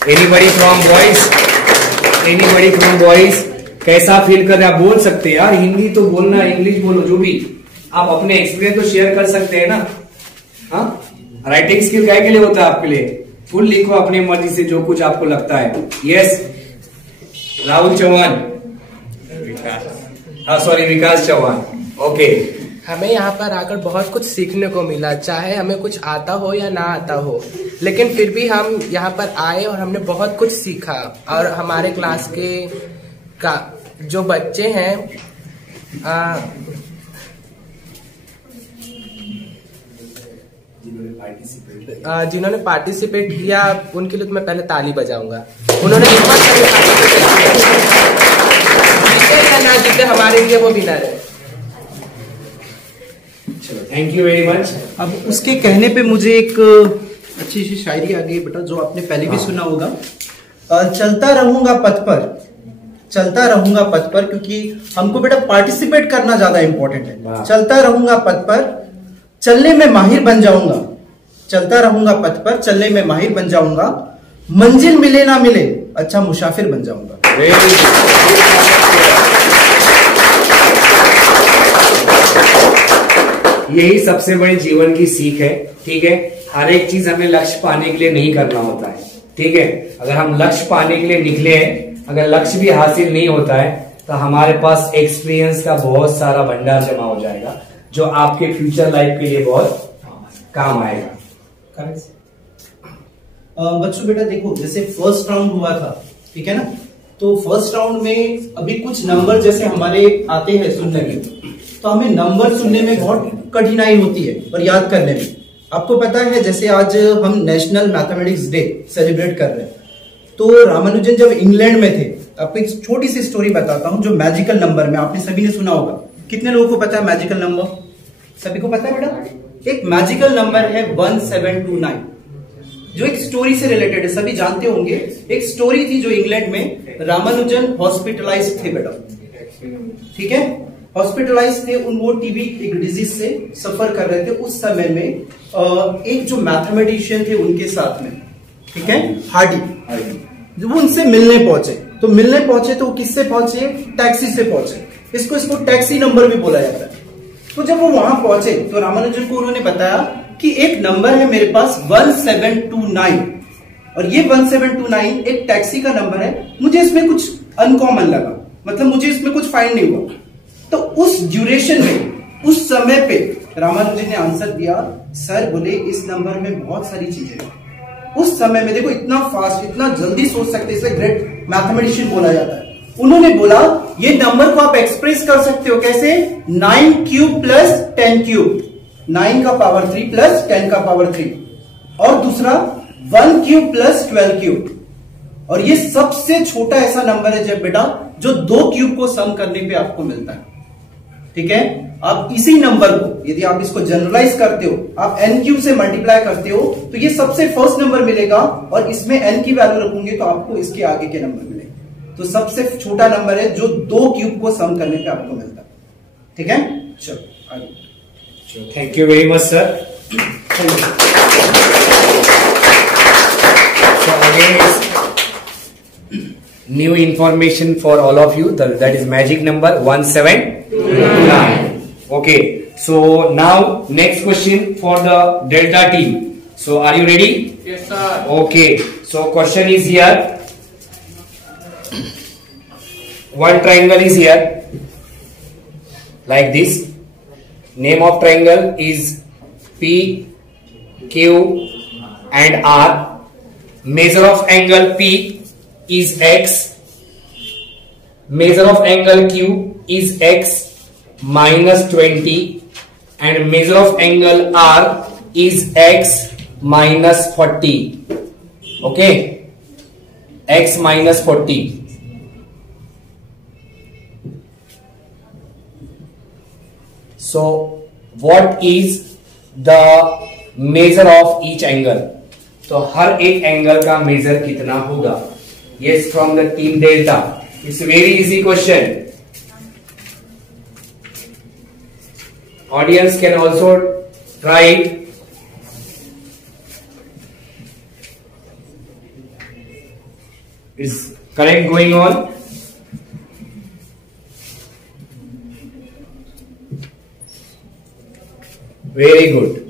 Anybody from boys? Anybody from boys? कैसा feel कर रहे हैं? आप बोल सकते हैं यार, हिंदी तो बोलना, इंग्लिश बोलो, जो भी आप अपने एक्सपीरियंस तो शेयर कर सकते हैं ना. हाँ, राइटिंग स्किल क्या के लिए होता है आपके लिए? फुल लिखो अपनी मर्जी से जो कुछ आपको लगता है. यस, राहुल चौहान, विकास चौहान. ओके, हमें यहाँ पर आकर बहुत कुछ सीखने को मिला, चाहे हमें कुछ आता हो या ना आता हो, लेकिन फिर भी हम यहाँ पर आए और हमने बहुत कुछ सीखा. और हमारे क्लास के का जो बच्चे हैं जिन्होंने पार्टिसिपेट किया, उनके लिए तो मैं पहले ताली बजाऊंगा. उन्होंने जीते या ना जीते, हमारे लिए वो विनर है. Thank you very much. अब उसके कहने पे मुझे एक अच्छी सी शायरी आ गई बेटा, जो आपने पहले भी सुना होगा. चलता रहूंगा पथ पर, चलता रहूंगा पथ पर, क्योंकि हमको बेटा पार्टिसिपेट करना ज्यादा इंपॉर्टेंट है. चलता रहूंगा पथ पर, चलने में माहिर बन जाऊंगा. चलता रहूंगा पथ पर, चलने में माहिर बन जाऊंगा. मंजिल मिले ना मिले, अच्छा मुसाफिर बन जाऊंगा. यही सबसे बड़ी जीवन की सीख है. ठीक है, हर एक चीज हमें लक्ष्य पाने के लिए नहीं करना होता है. ठीक है, अगर हम लक्ष्य पाने के लिए निकले हैं, अगर लक्ष्य भी हासिल नहीं होता है, तो हमारे पास एक्सपीरियंस का बहुत सारा भंडार जमा हो जाएगा, जो आपके फ्यूचर लाइफ के लिए बहुत काम आएगा. बच्चों बेटा देखो, जैसे फर्स्ट राउंड हुआ था, ठीक है ना, तो फर्स्ट राउंड में अभी कुछ नंबर जैसे हमारे आते हैं सुनने में, तो हमें नंबर सुनने में बहुत कठिनाई होती है और याद करने में. आपको पता है जैसे आज हम नेशनल मैथमेटिक्स डे सेलिब्रेट कर रहे हैं, तो रामानुजन जब इंग्लैंड में थे, आपको एक छोटी सी स्टोरी बताता हूं जो मैजिकल नंबर में आपने सभी ने सुना होगा. कितने लोगों को पता है मैजिकल नंबर? सभी को पता है बेटा? एक मैजिकल नंबर है 1729, जो एक स्टोरी से रिलेटेड है, सभी जानते होंगे. एक स्टोरी थी जो इंग्लैंड में, रामानुजन हॉस्पिटलाइज थे बेटा. ठीक है, हॉस्पिटलाइज थे, वो टीबी एक डिजीज से सफर कर रहे थे. उस समय में एक जो मैथमेटिशियन थे उनके साथ में, ठीक है, हार्डी, जब वो उनसे मिलने पहुंचे, तो वो किससे पहुंचे? टैक्सी से पहुंचे. इसको टैक्सी नंबर भी बोला जाता है. तो जब वो वहां पहुंचे तो रामानुजन को उन्होंने बताया कि एक नंबर है मेरे पास 1729, और ये 1729 एक टैक्सी का नंबर है. मुझे इसमें कुछ अनकॉमन लगा, मतलब मुझे इसमें कुछ फाइंड नहीं हुआ. तो उस ड्यूरेशन में, उस समय पे रामानुजन ने आंसर दिया, सर बोले इस नंबर में बहुत सारी चीजें हैं. उस समय में देखो, इतना फास्ट, इतना जल्दी सोच सकते, इसे ग्रेट मैथमेटिशियन बोला जाता है. उन्होंने बोला ये नंबर को आप एक्सप्रेस कर सकते हो कैसे? 9 क्यूब प्लस 10 क्यूब, 9 का पावर 3 प्लस 10 का पावर 3, और दूसरा 1 क्यूब प्लस 12 क्यूब. और ये सबसे छोटा ऐसा नंबर है जब बेटा जो 2 क्यूब को सम करने पे आपको मिलता है. ठीक है, आप इसी नंबर को यदि आप इसको जनरलाइज करते हो, आप n क्यूब से मल्टीप्लाई करते हो, तो ये सबसे फर्स्ट नंबर मिलेगा, और इसमें n की वैल्यू रखोगे तो आपको इसके आगे के नंबर मिलेंगे. तो सबसे छोटा नंबर है जो 2 क्यूब को सम करने पे आपको मिलता है. ठीक है, चलो आगे. Thank you very much sir. new information for all of you. That is magic number 1729. Okay. So now next question for the delta team. So are you ready? Yes, sir. Okay. So question is here. One triangle is here like this. Name of triangle is P, Q and R. Measure of angle P is X. Measure of angle Q is X minus 20 and measure of angle R is X minus 40. Okay, X minus 40. So what is the measure of each angle? तो हर एक angle का major कितना होगा? Yes, from the team delta. It's a very easy question. Audience can also try it. Is correct going on? Very good.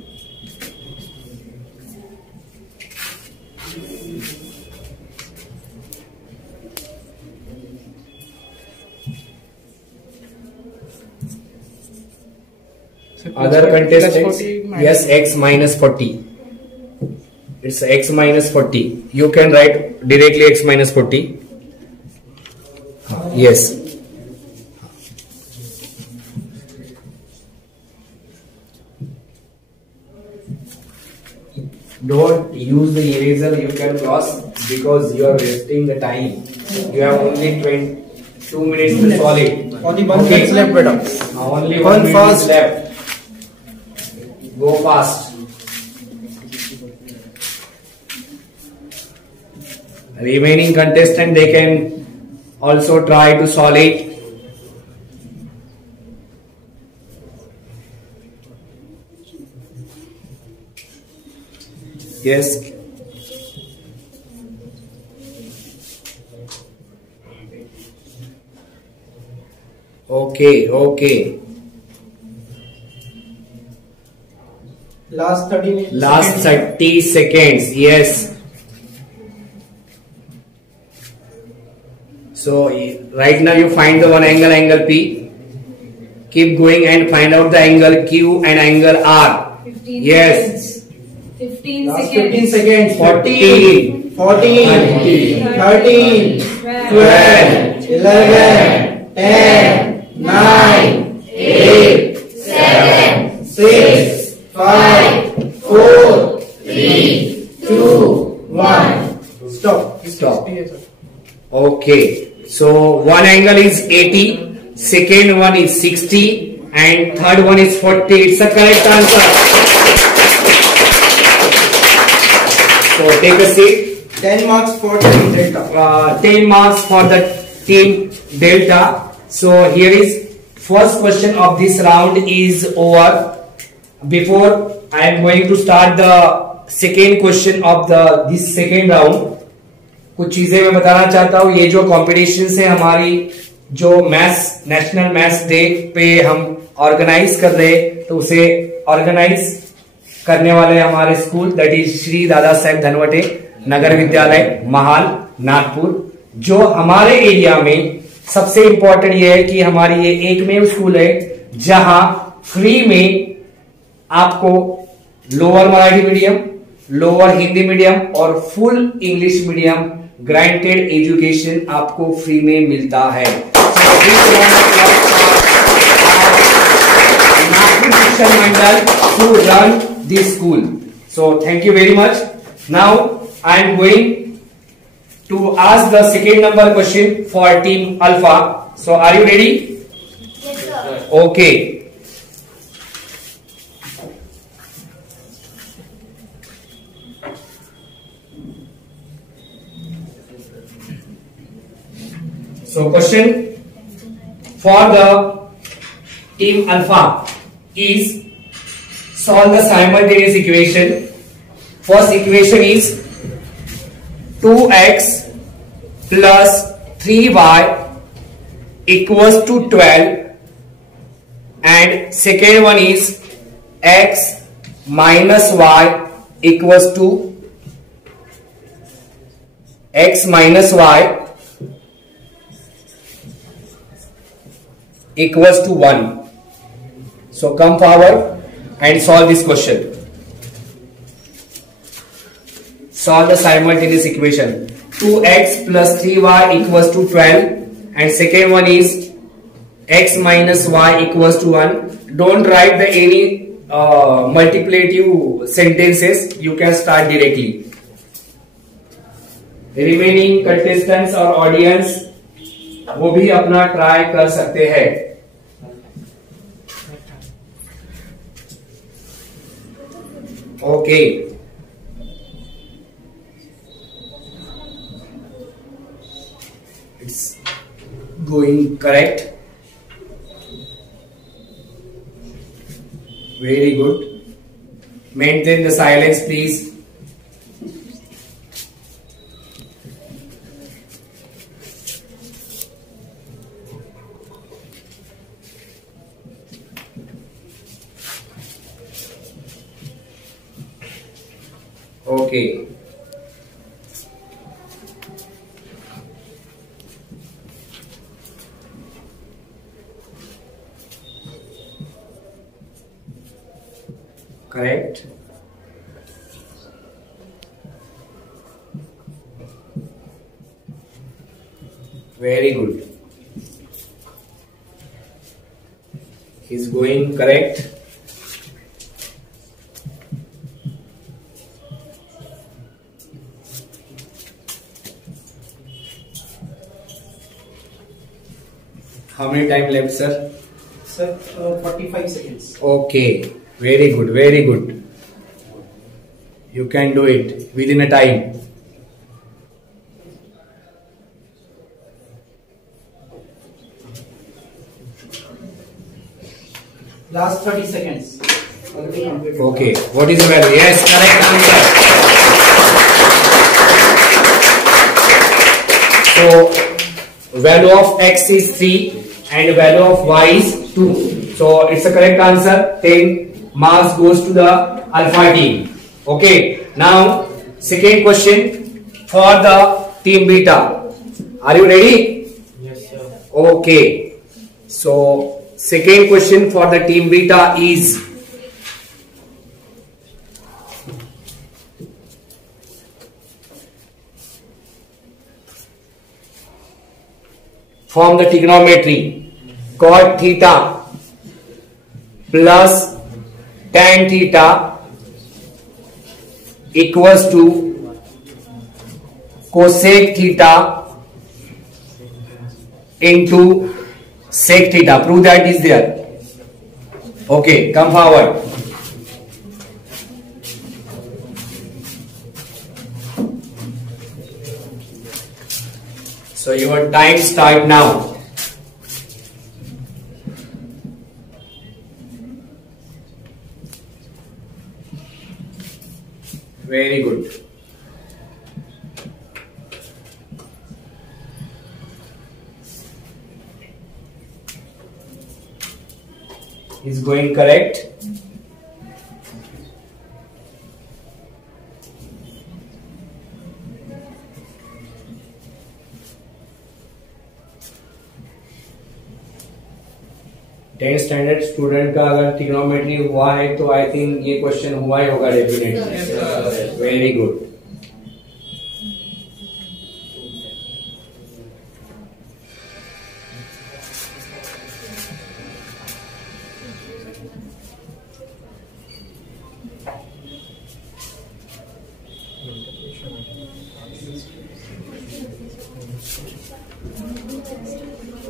Other contestant, yes, X minus 40. It's X minus 40. You can write directly X minus 40. Yes. Don't use the eraser, you can cross because you are wasting the time. You have only 2 minutes to solve it. Only 1 minute left, madam. Only 1 minute is left. Go fast. Remaining contestant, they can also try to solve it. Yes. Okay. Last 30 minutes. Last 30 seconds. Yes. So right now you find the one angle P. Keep going and find out the angle Q and angle R. 15 Yes. seconds. 15 Last seconds. 15 seconds. 14, 14, 13, 12, 11, 10, 9, 8, 7, 6, 5, 4, 3, 2, 1. Stop. Okay. So one angle is 80, second one is 60 and third one is 40. It's a correct answer. So take a seat. 10 marks for team delta. 10 marks for the team delta. So here is first question of this round is over. Before I am going to start the second question of this second round, कुछ चीजें मैं बताना चाहता हूँ. ये जो competition है हमारी जो मैथ्स नेशनल मैथ्स डे पे हम ऑर्गेनाइज कर रहे हैं, तो उसे ऑर्गेनाइज करने वाले हमारे school that is Shri Dada Saheb Dhanwate नगर विद्यालय महाल नागपुर. जो हमारे एरिया में सबसे इंपॉर्टेंट ये है कि हमारी ये एकमेव स्कूल है जहां फ्री में आपको lower Marathi medium, lower Hindi medium और full English medium granted education आपको फ्री में मिलता है. Nagpur Shikshan Mandal to run this school. So thank you very much. Now I am going to ask the second number question for team Alpha. So are you ready? Yes, sir. Okay. So question for the team Alpha is solve the simultaneous equation. First equation is 2x plus 3y equals to 12 and second one is x minus y equals to x minus y equals to 1. So come forward and solve this question. Solve the simultaneous equation. 2x plus 3y equals to 12 and second one is x minus y equals to 1. Don't write the any multiplicative sentences. You can start directly. Remaining contestants और audience वो भी अपना try कर सकते हैं. Okay. It's going correct. Very good. Maintain the silence, please. Okay. Correct. Very good. He's going correct. How many time left, sir? Sir, 45 seconds. Okay. Very good. Very good. You can do it within a time. Last 30 seconds. Already completed. Okay. What is the value? Yes, correct answer. So, value of x is 3 and value of y is 2. So, it's a correct answer. 10 marks goes to the alpha team. Okay. Now, second question for the team beta. Are you ready? Yes, sir. Okay. So, second question for the team beta is form the trigonometry. Cot theta plus tan theta equals to cosec theta into sec theta. Prove that is there. Okay, come forward. So your time start now. Very good. Is going correct. Tenth standard student का अगर trigonometry हुआ है तो I think ये question हुआ ही होगा definitely. Very good.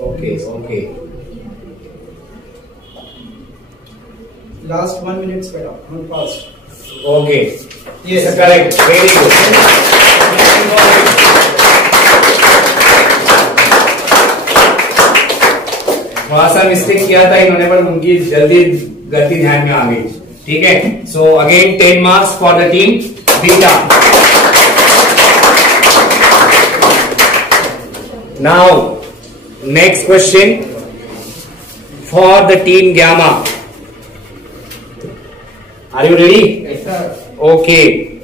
Okay okay. Last 1 minute sped up, not fast. Okay. Yes, correct. Very good. थोड़ा सा मिस्टेक किया था इन्होंने पर उनकी जल्दी गलती ध्यान में आ गई. ठीक है. So again 10 marks for the team beta. Now, next question for the team Gamma. Are you ready? Yes, sir. Okay.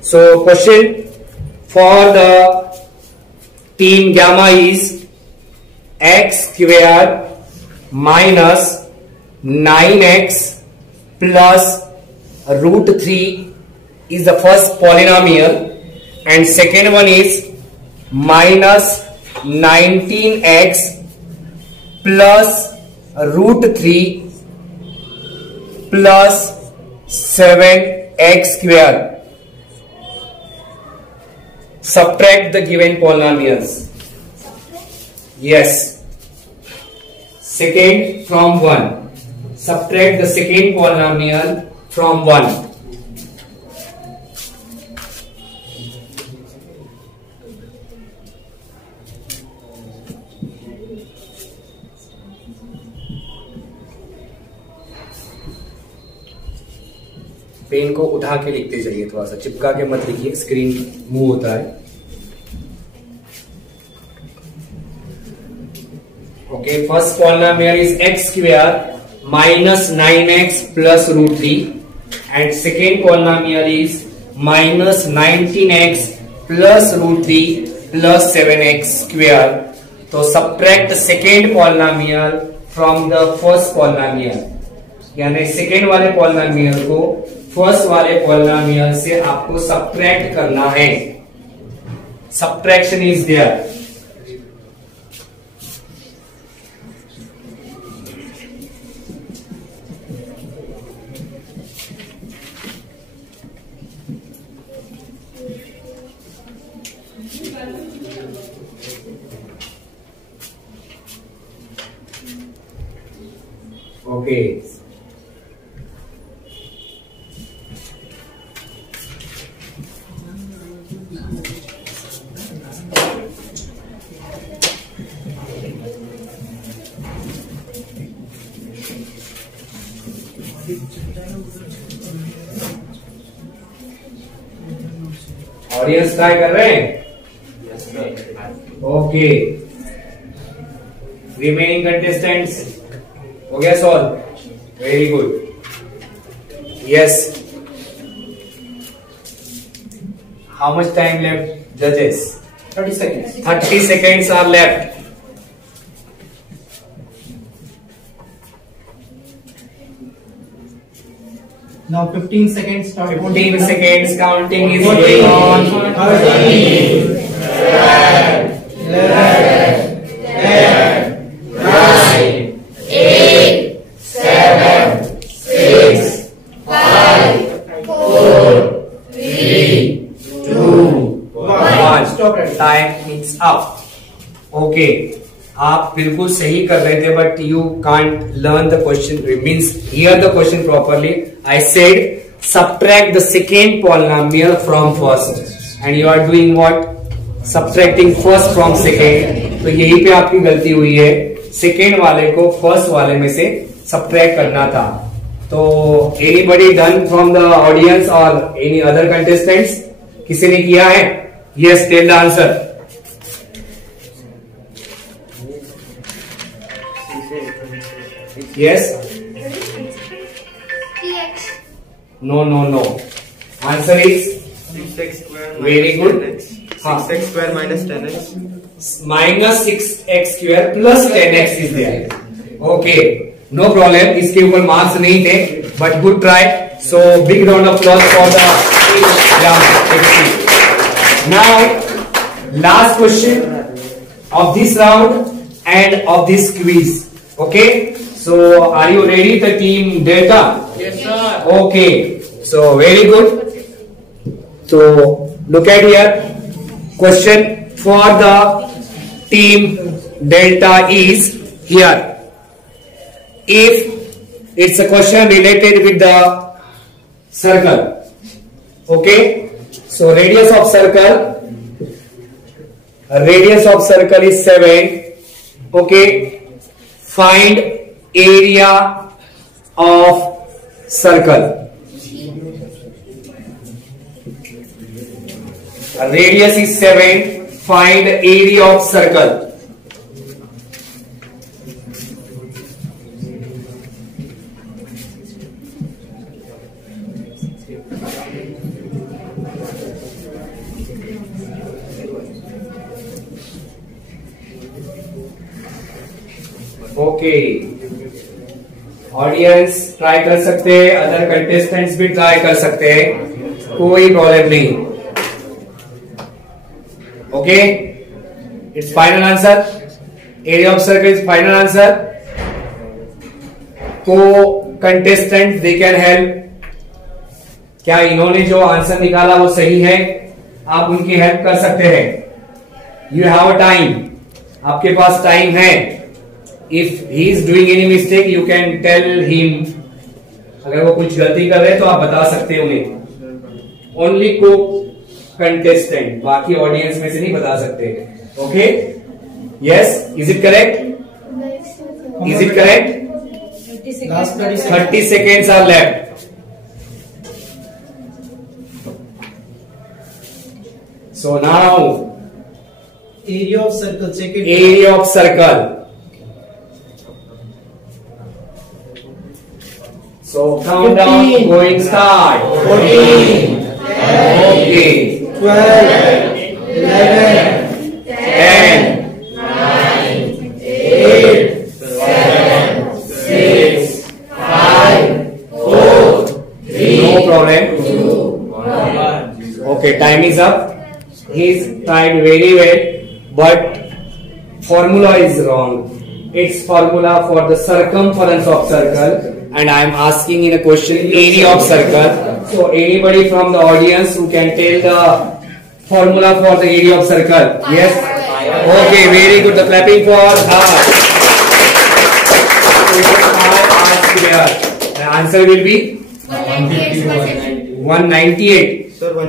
So, question for the team Gamma is x square minus 9x plus root 3 is the first polynomial, and second one is minus 19x plus root 3 plus 7x square. Subtract the given polynomials. Yes. Second from 1. Subtract the second polynomial from 1. Pen को उठा के लिखते जाइए, थोड़ा सा चिपका के मत लिखिए, स्क्रीन मूव होता है. Okay, first polynomial is x square minus 9x plus root 3, and second polynomial is minus 19x plus root 3 plus 7x square. तो subtract the second polynomial from the first polynomial, यानी second वाले polynomial को first वाले polynomial से आपको subtract करना है. Subtraction is there. Okay. Audience try कर रहे हैं? ओके. रिमेनिंग कंटेस्टेंट्स हो गया solve? Very good. Yes. How much time left जजेस? 30 seconds. 30 seconds are left. Now 15 seconds. Start 15 seconds counting is 14, going on. 13, 12, 11, 10, 9, 8, 7, 6, 5, 4, 3, 2, 1. Stop it. Time is up. Okay. आप बिल्कुल सही कर रहे थे, but you can't learn the question, means hear the question properly. I said subtract the second polynomial from first and you are doing what? Subtracting first from second. तो यही पे आपकी गलती हुई है. सेकेंड वाले को फर्स्ट वाले में से सब्ट्रैक्ट करना था. तो anybody done from the audience और एनी अदर कंटेस्टेंट्स? किसी ने किया है? Yes, tell the answer. Yes? 3x. No. Answer is 6x square very good. 6x square minus 10x. minus 6x square plus 10x is there. Okay, no problem. इसके ऊपर marks नहीं थे, but good try. So big round of applause for the exam. Now, last question of this round and of this quiz. Okay. So, are you ready, the team Delta? Yes, sir. Okay. So, very good. So, look at here. Question for the team Delta is here. If it's a question related with the circle. Okay. So, radius of circle is 7. Okay. Find area of circle. Radius is 7. Find area of circle. Okay, audience try कर सकते हैं, other contestants भी try कर सकते हैं, कोई problem नहीं। Okay, it's final answer, area of circle is final answer. को कंटेस्टेंट दे कैन हेल्प। क्या इन्होंने जो आंसर निकाला वो सही है? आप उनकी हेल्प कर सकते हैं। यू हैव अ टाइम, आपके पास टाइम है। If he is doing any mistake you can tell him. अगर वो कुछ गलती कर रहे हैं तो आप बता सकते हैं उन्हें। ओनली को कंटेस्टेंट, बाकी ऑडियंस में से नहीं बता सकते। Okay, yes, is it correct? Is it correct? 30 seconds are left. So now area of circle, second area of circle. So countdown 15, going start. 14, Okay. 12, 11, 10, 9, 8, 7, 6, 5, 4, 3, no problem. 2, 1. Okay, time is up. He's tried very well, but formula is wrong. It's formula for the circumference of circle, and I am asking in a question area of circle. So anybody from the audience who can tell the formula for the area of circle? Yes. Okay, very good. The clapping for her. The answer will be 198.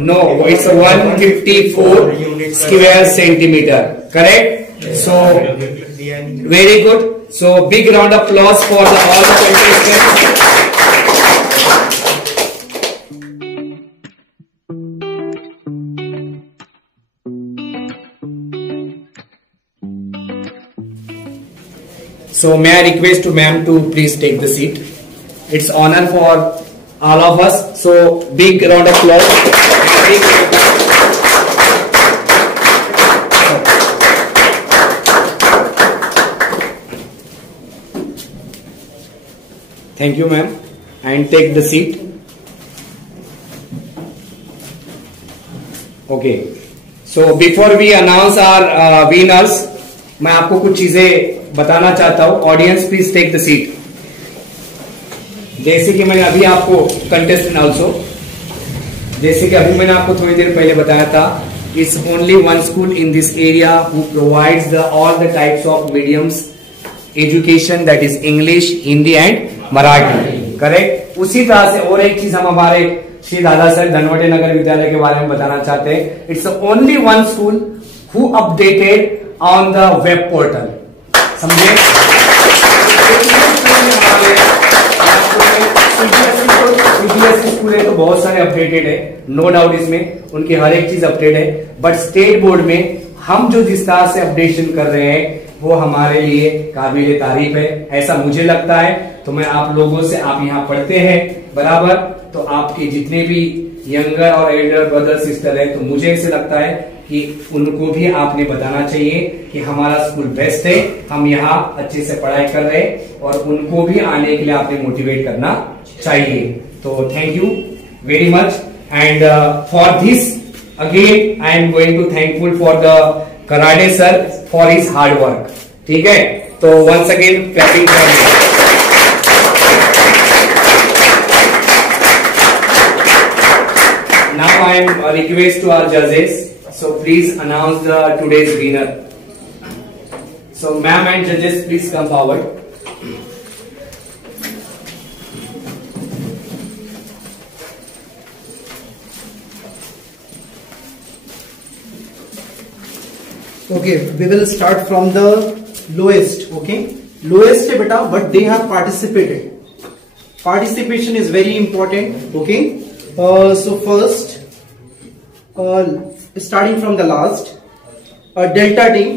No, it's 154 square centimeter. Correct? So very good. So big round of applause for all the contestants. So may I request to ma'am to please take the seat. It's honor for all of us. So big round of applause. Thank you ma'am, and take the seat. Okay. So before we announce our winners, मैं आपको कुछ चीजें बताना चाहता हूं. Audience please take the seat. जैसे कि मैंने अभी आपको कंटेस्टेंट ऑल्सो, जैसे कि अभी मैंने आपको थोड़ी देर पहले बताया था, it's only one school in this area who provides all the types of mediums education, that is English, Hindi and Marathi. Correct? उसी तरह से और एक चीज हम हमारे श्री दादा साहब धनवटे नगर विद्यालय के बारे में बताना चाहते हैं. It's only one school who updated on the web portal. समझे? सीबीएसई स्कूल है तो बहुत सारे अपडेटेड है, नो डाउट इसमें, उनकी हर एक चीज अपडेट है. बट स्टेट बोर्ड में हम जो जिस तरह से अपडेशन कर रहे हैं वो हमारे लिए काबिल तारीफ है, ऐसा मुझे लगता है. तो मैं आप लोगों से, आप यहाँ पढ़ते हैं बराबर, तो आपके जितने भी यंगर और एल्डर ब्रदर सिस्टर है, तो मुझे ऐसे लगता है कि उनको भी आपने बताना चाहिए कि हमारा स्कूल बेस्ट है, हम यहाँ अच्छे से पढ़ाई कर रहे हैं, और उनको भी आने के लिए आपने मोटिवेट करना चाहिए. तो thank you very much. And for this again I am going to thankful for the Karade sir for his hard work. ठीक है? तो once again clapping for me. Now I am request to our judges. So please announce the today's winner. So ma'am and judges, please come forward. Okay, we will start from the lowest. Okay, lowest है बेटा, but they have participated. Participation is very important. Okay, so first, starting from the last, Delta team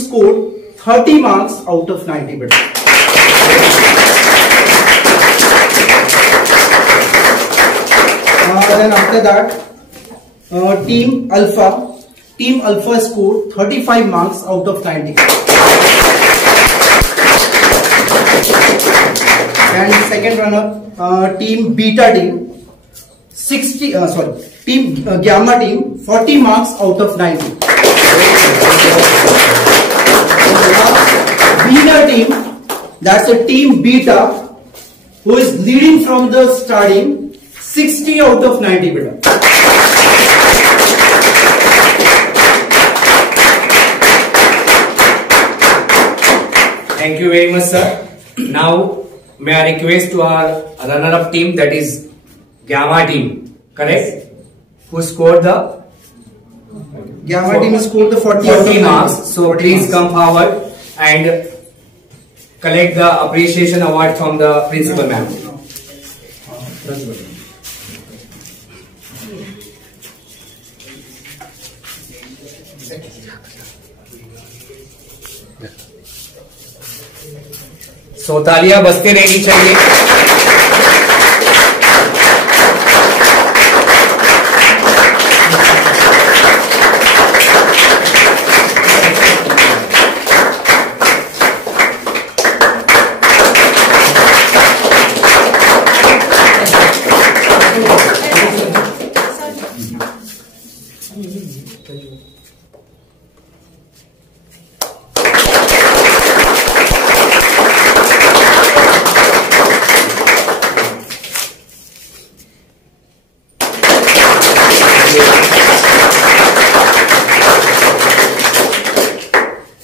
scored 30 marks out of 90 बेटा. Then after that, Team Alpha scored 35 marks out of 90. and second runner team beta team 60 team gamma team 40 marks out of 90. Winner team, that's a team beta who is leading from the starting 60 out of 90 beta. Thank you very much, sir. Now, may I request to our runner-up team, that is Gamma team, correct? Who scored the Gamma team scored the 40 marks. So please come forward and collect the appreciation award from the principal ma'am. So तालियां बजते रहनी चाहिए.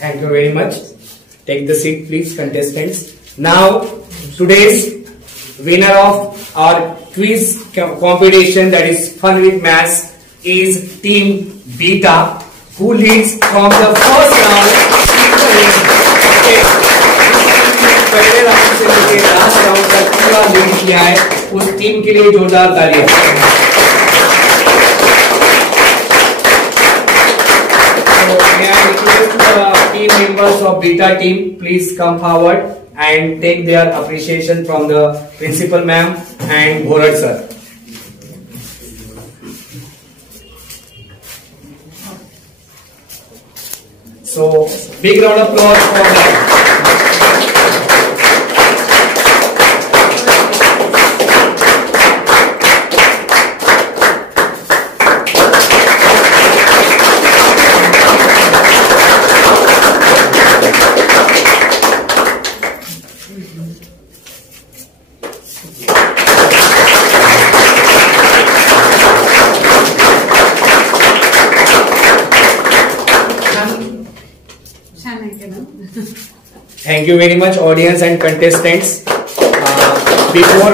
Thank you very much. Take the seat, please, contestants. Now, today's winner of our quiz competition, that is Fun with Maths, is Team Beta, who leads from the first round. पहले round से लेकर last round तक पूरा lead किया है. उस team के लिए जोरदार तालियां. May I request the team members of Beta team, please come forward and take their appreciation from the principal ma'am and Bhorat sir. So, big round of applause for them. Thank you very much, audience and contestants. Before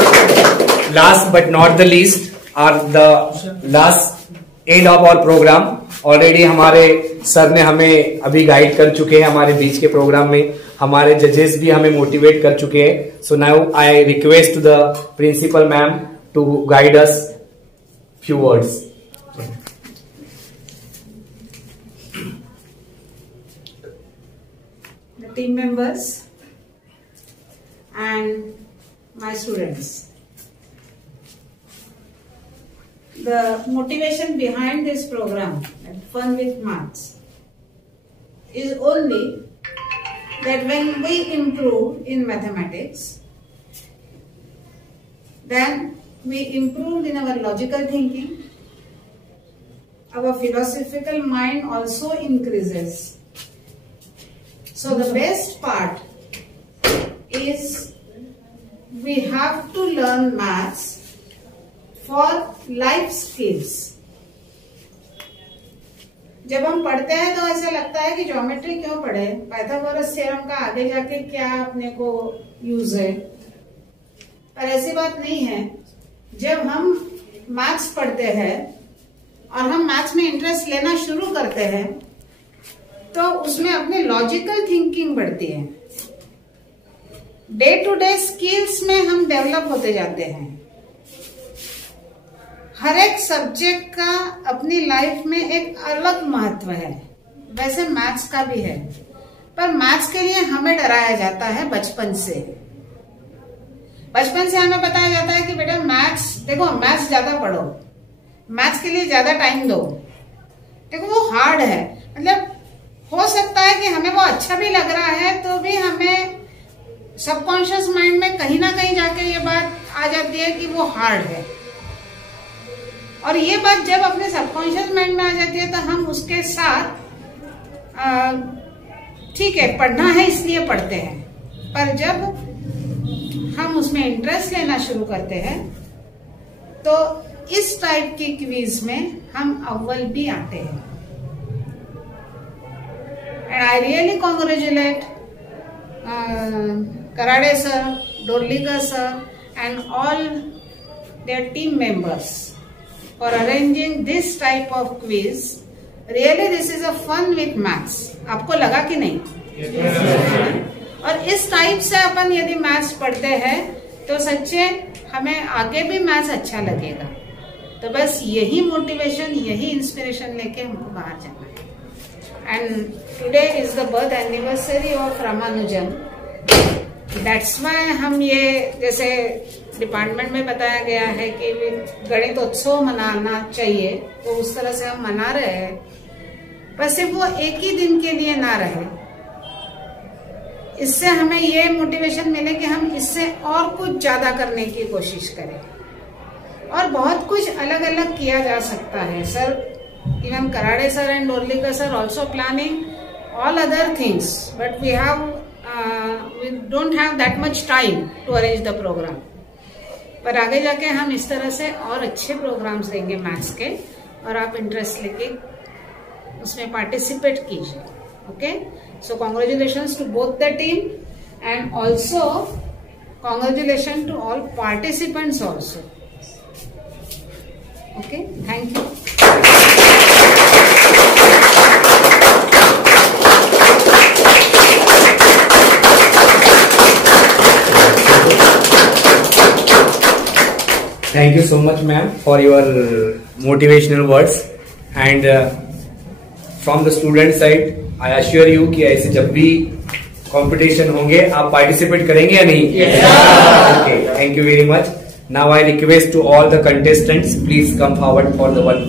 last but not the least, are the last end of our program. Already हमारे sir ने हमें अभी guide कर चुके हैं हमारे बीच के programme में. हमारे जजेस भी हमें मोटिवेट कर चुके हैं. So now I request the principal ma'am to guide us few words. Team members and my students. The motivation behind this program, Fun with Maths, is only that when we improve in mathematics, then we improve in our logical thinking, our philosophical mind also increases. So the best part is we have to learn maths for life skills. जब हम पढ़ते हैं तो ऐसा लगता है कि geometry क्यों पढ़े, पाइथागोरस थ्योरम का आगे जाके क्या अपने को यूज है, पर ऐसी बात नहीं है. जब हम मैथ्स पढ़ते हैं और हम मैथ्स में इंटरेस्ट लेना शुरू करते हैं तो उसमें अपनी लॉजिकल थिंकिंग बढ़ती है. डे टू डे स्किल्स में हम डेवलप होते जाते हैं. हर एक सब्जेक्ट का अपनी लाइफ में एक अलग महत्व है. वैसे मैथ्स का भी है, पर मैथ्स के लिए हमें डराया जाता है बचपन से. बचपन से हमें बताया जाता है कि बेटा मैथ्स देखो, मैथ्स ज्यादा पढ़ो, मैथ्स के लिए ज्यादा टाइम दो. देखो वो हार्ड है. मतलब हो सकता है कि हमें वो अच्छा भी लग रहा है तो भी हमें सबकॉन्शियस माइंड में कहीं ना कहीं जाके ये बात आ जाती है कि वो हार्ड है, और ये बात जब अपने सबकॉन्शियस माइंड में आ जाती है तो हम उसके साथ ठीक है पढ़ना है इसलिए पढ़ते हैं, पर जब हम उसमें इंटरेस्ट लेना शुरू करते हैं तो इस टाइप की क्विज में हम अव्वल भी आते हैं। And I really congratulate Karade sir, Dorlikar sir and all their team members for arranging this type of quiz. Really this is a fun with maths. आपको लगा कि नहीं? Yes. और इस टाइप से अपन यदि मैथ्स पढ़ते हैं तो सच्चे हमें आगे भी मैथ्स अच्छा लगेगा। तो बस यही मोटिवेशन, यही इंस्पिरेशन लेके हमको बाहर जाना है। And today is the birth anniversary of Ramanujan, that's why हम ये जैसे डिपार्टमेंट में बताया गया है कि गणितोत्सव मनाना चाहिए, तो उस तरह से हम मना रहे हैं, पर सिर्फ वो एक ही दिन के लिए ना रहे। इससे हमें ये मोटिवेशन मिले कि हम इससे और कुछ ज्यादा करने की कोशिश करें, और बहुत कुछ अलग अलग किया जा सकता है। Sir, even Karade sir and Dorlikar sir also planning all other things, but we don't have that much time to arrange the program. पर आगे जाके हम इस तरह से और अच्छे प्रोग्राम्स देंगे मैथ्स के, और आप इंटरेस्ट लेके उसमें पार्टिसिपेट कीजिए। Okay, so congratulations to both the team and also congratulation to all participants also. Okay, thank you. Thank you so much, ma'am, for your motivational words. And from the student side, I assure you कि ऐसे जब भी competition होंगे आप participate करेंगे या नहीं? Yes. Okay, thank you very much. Now I request to all the contestants, please come forward for the one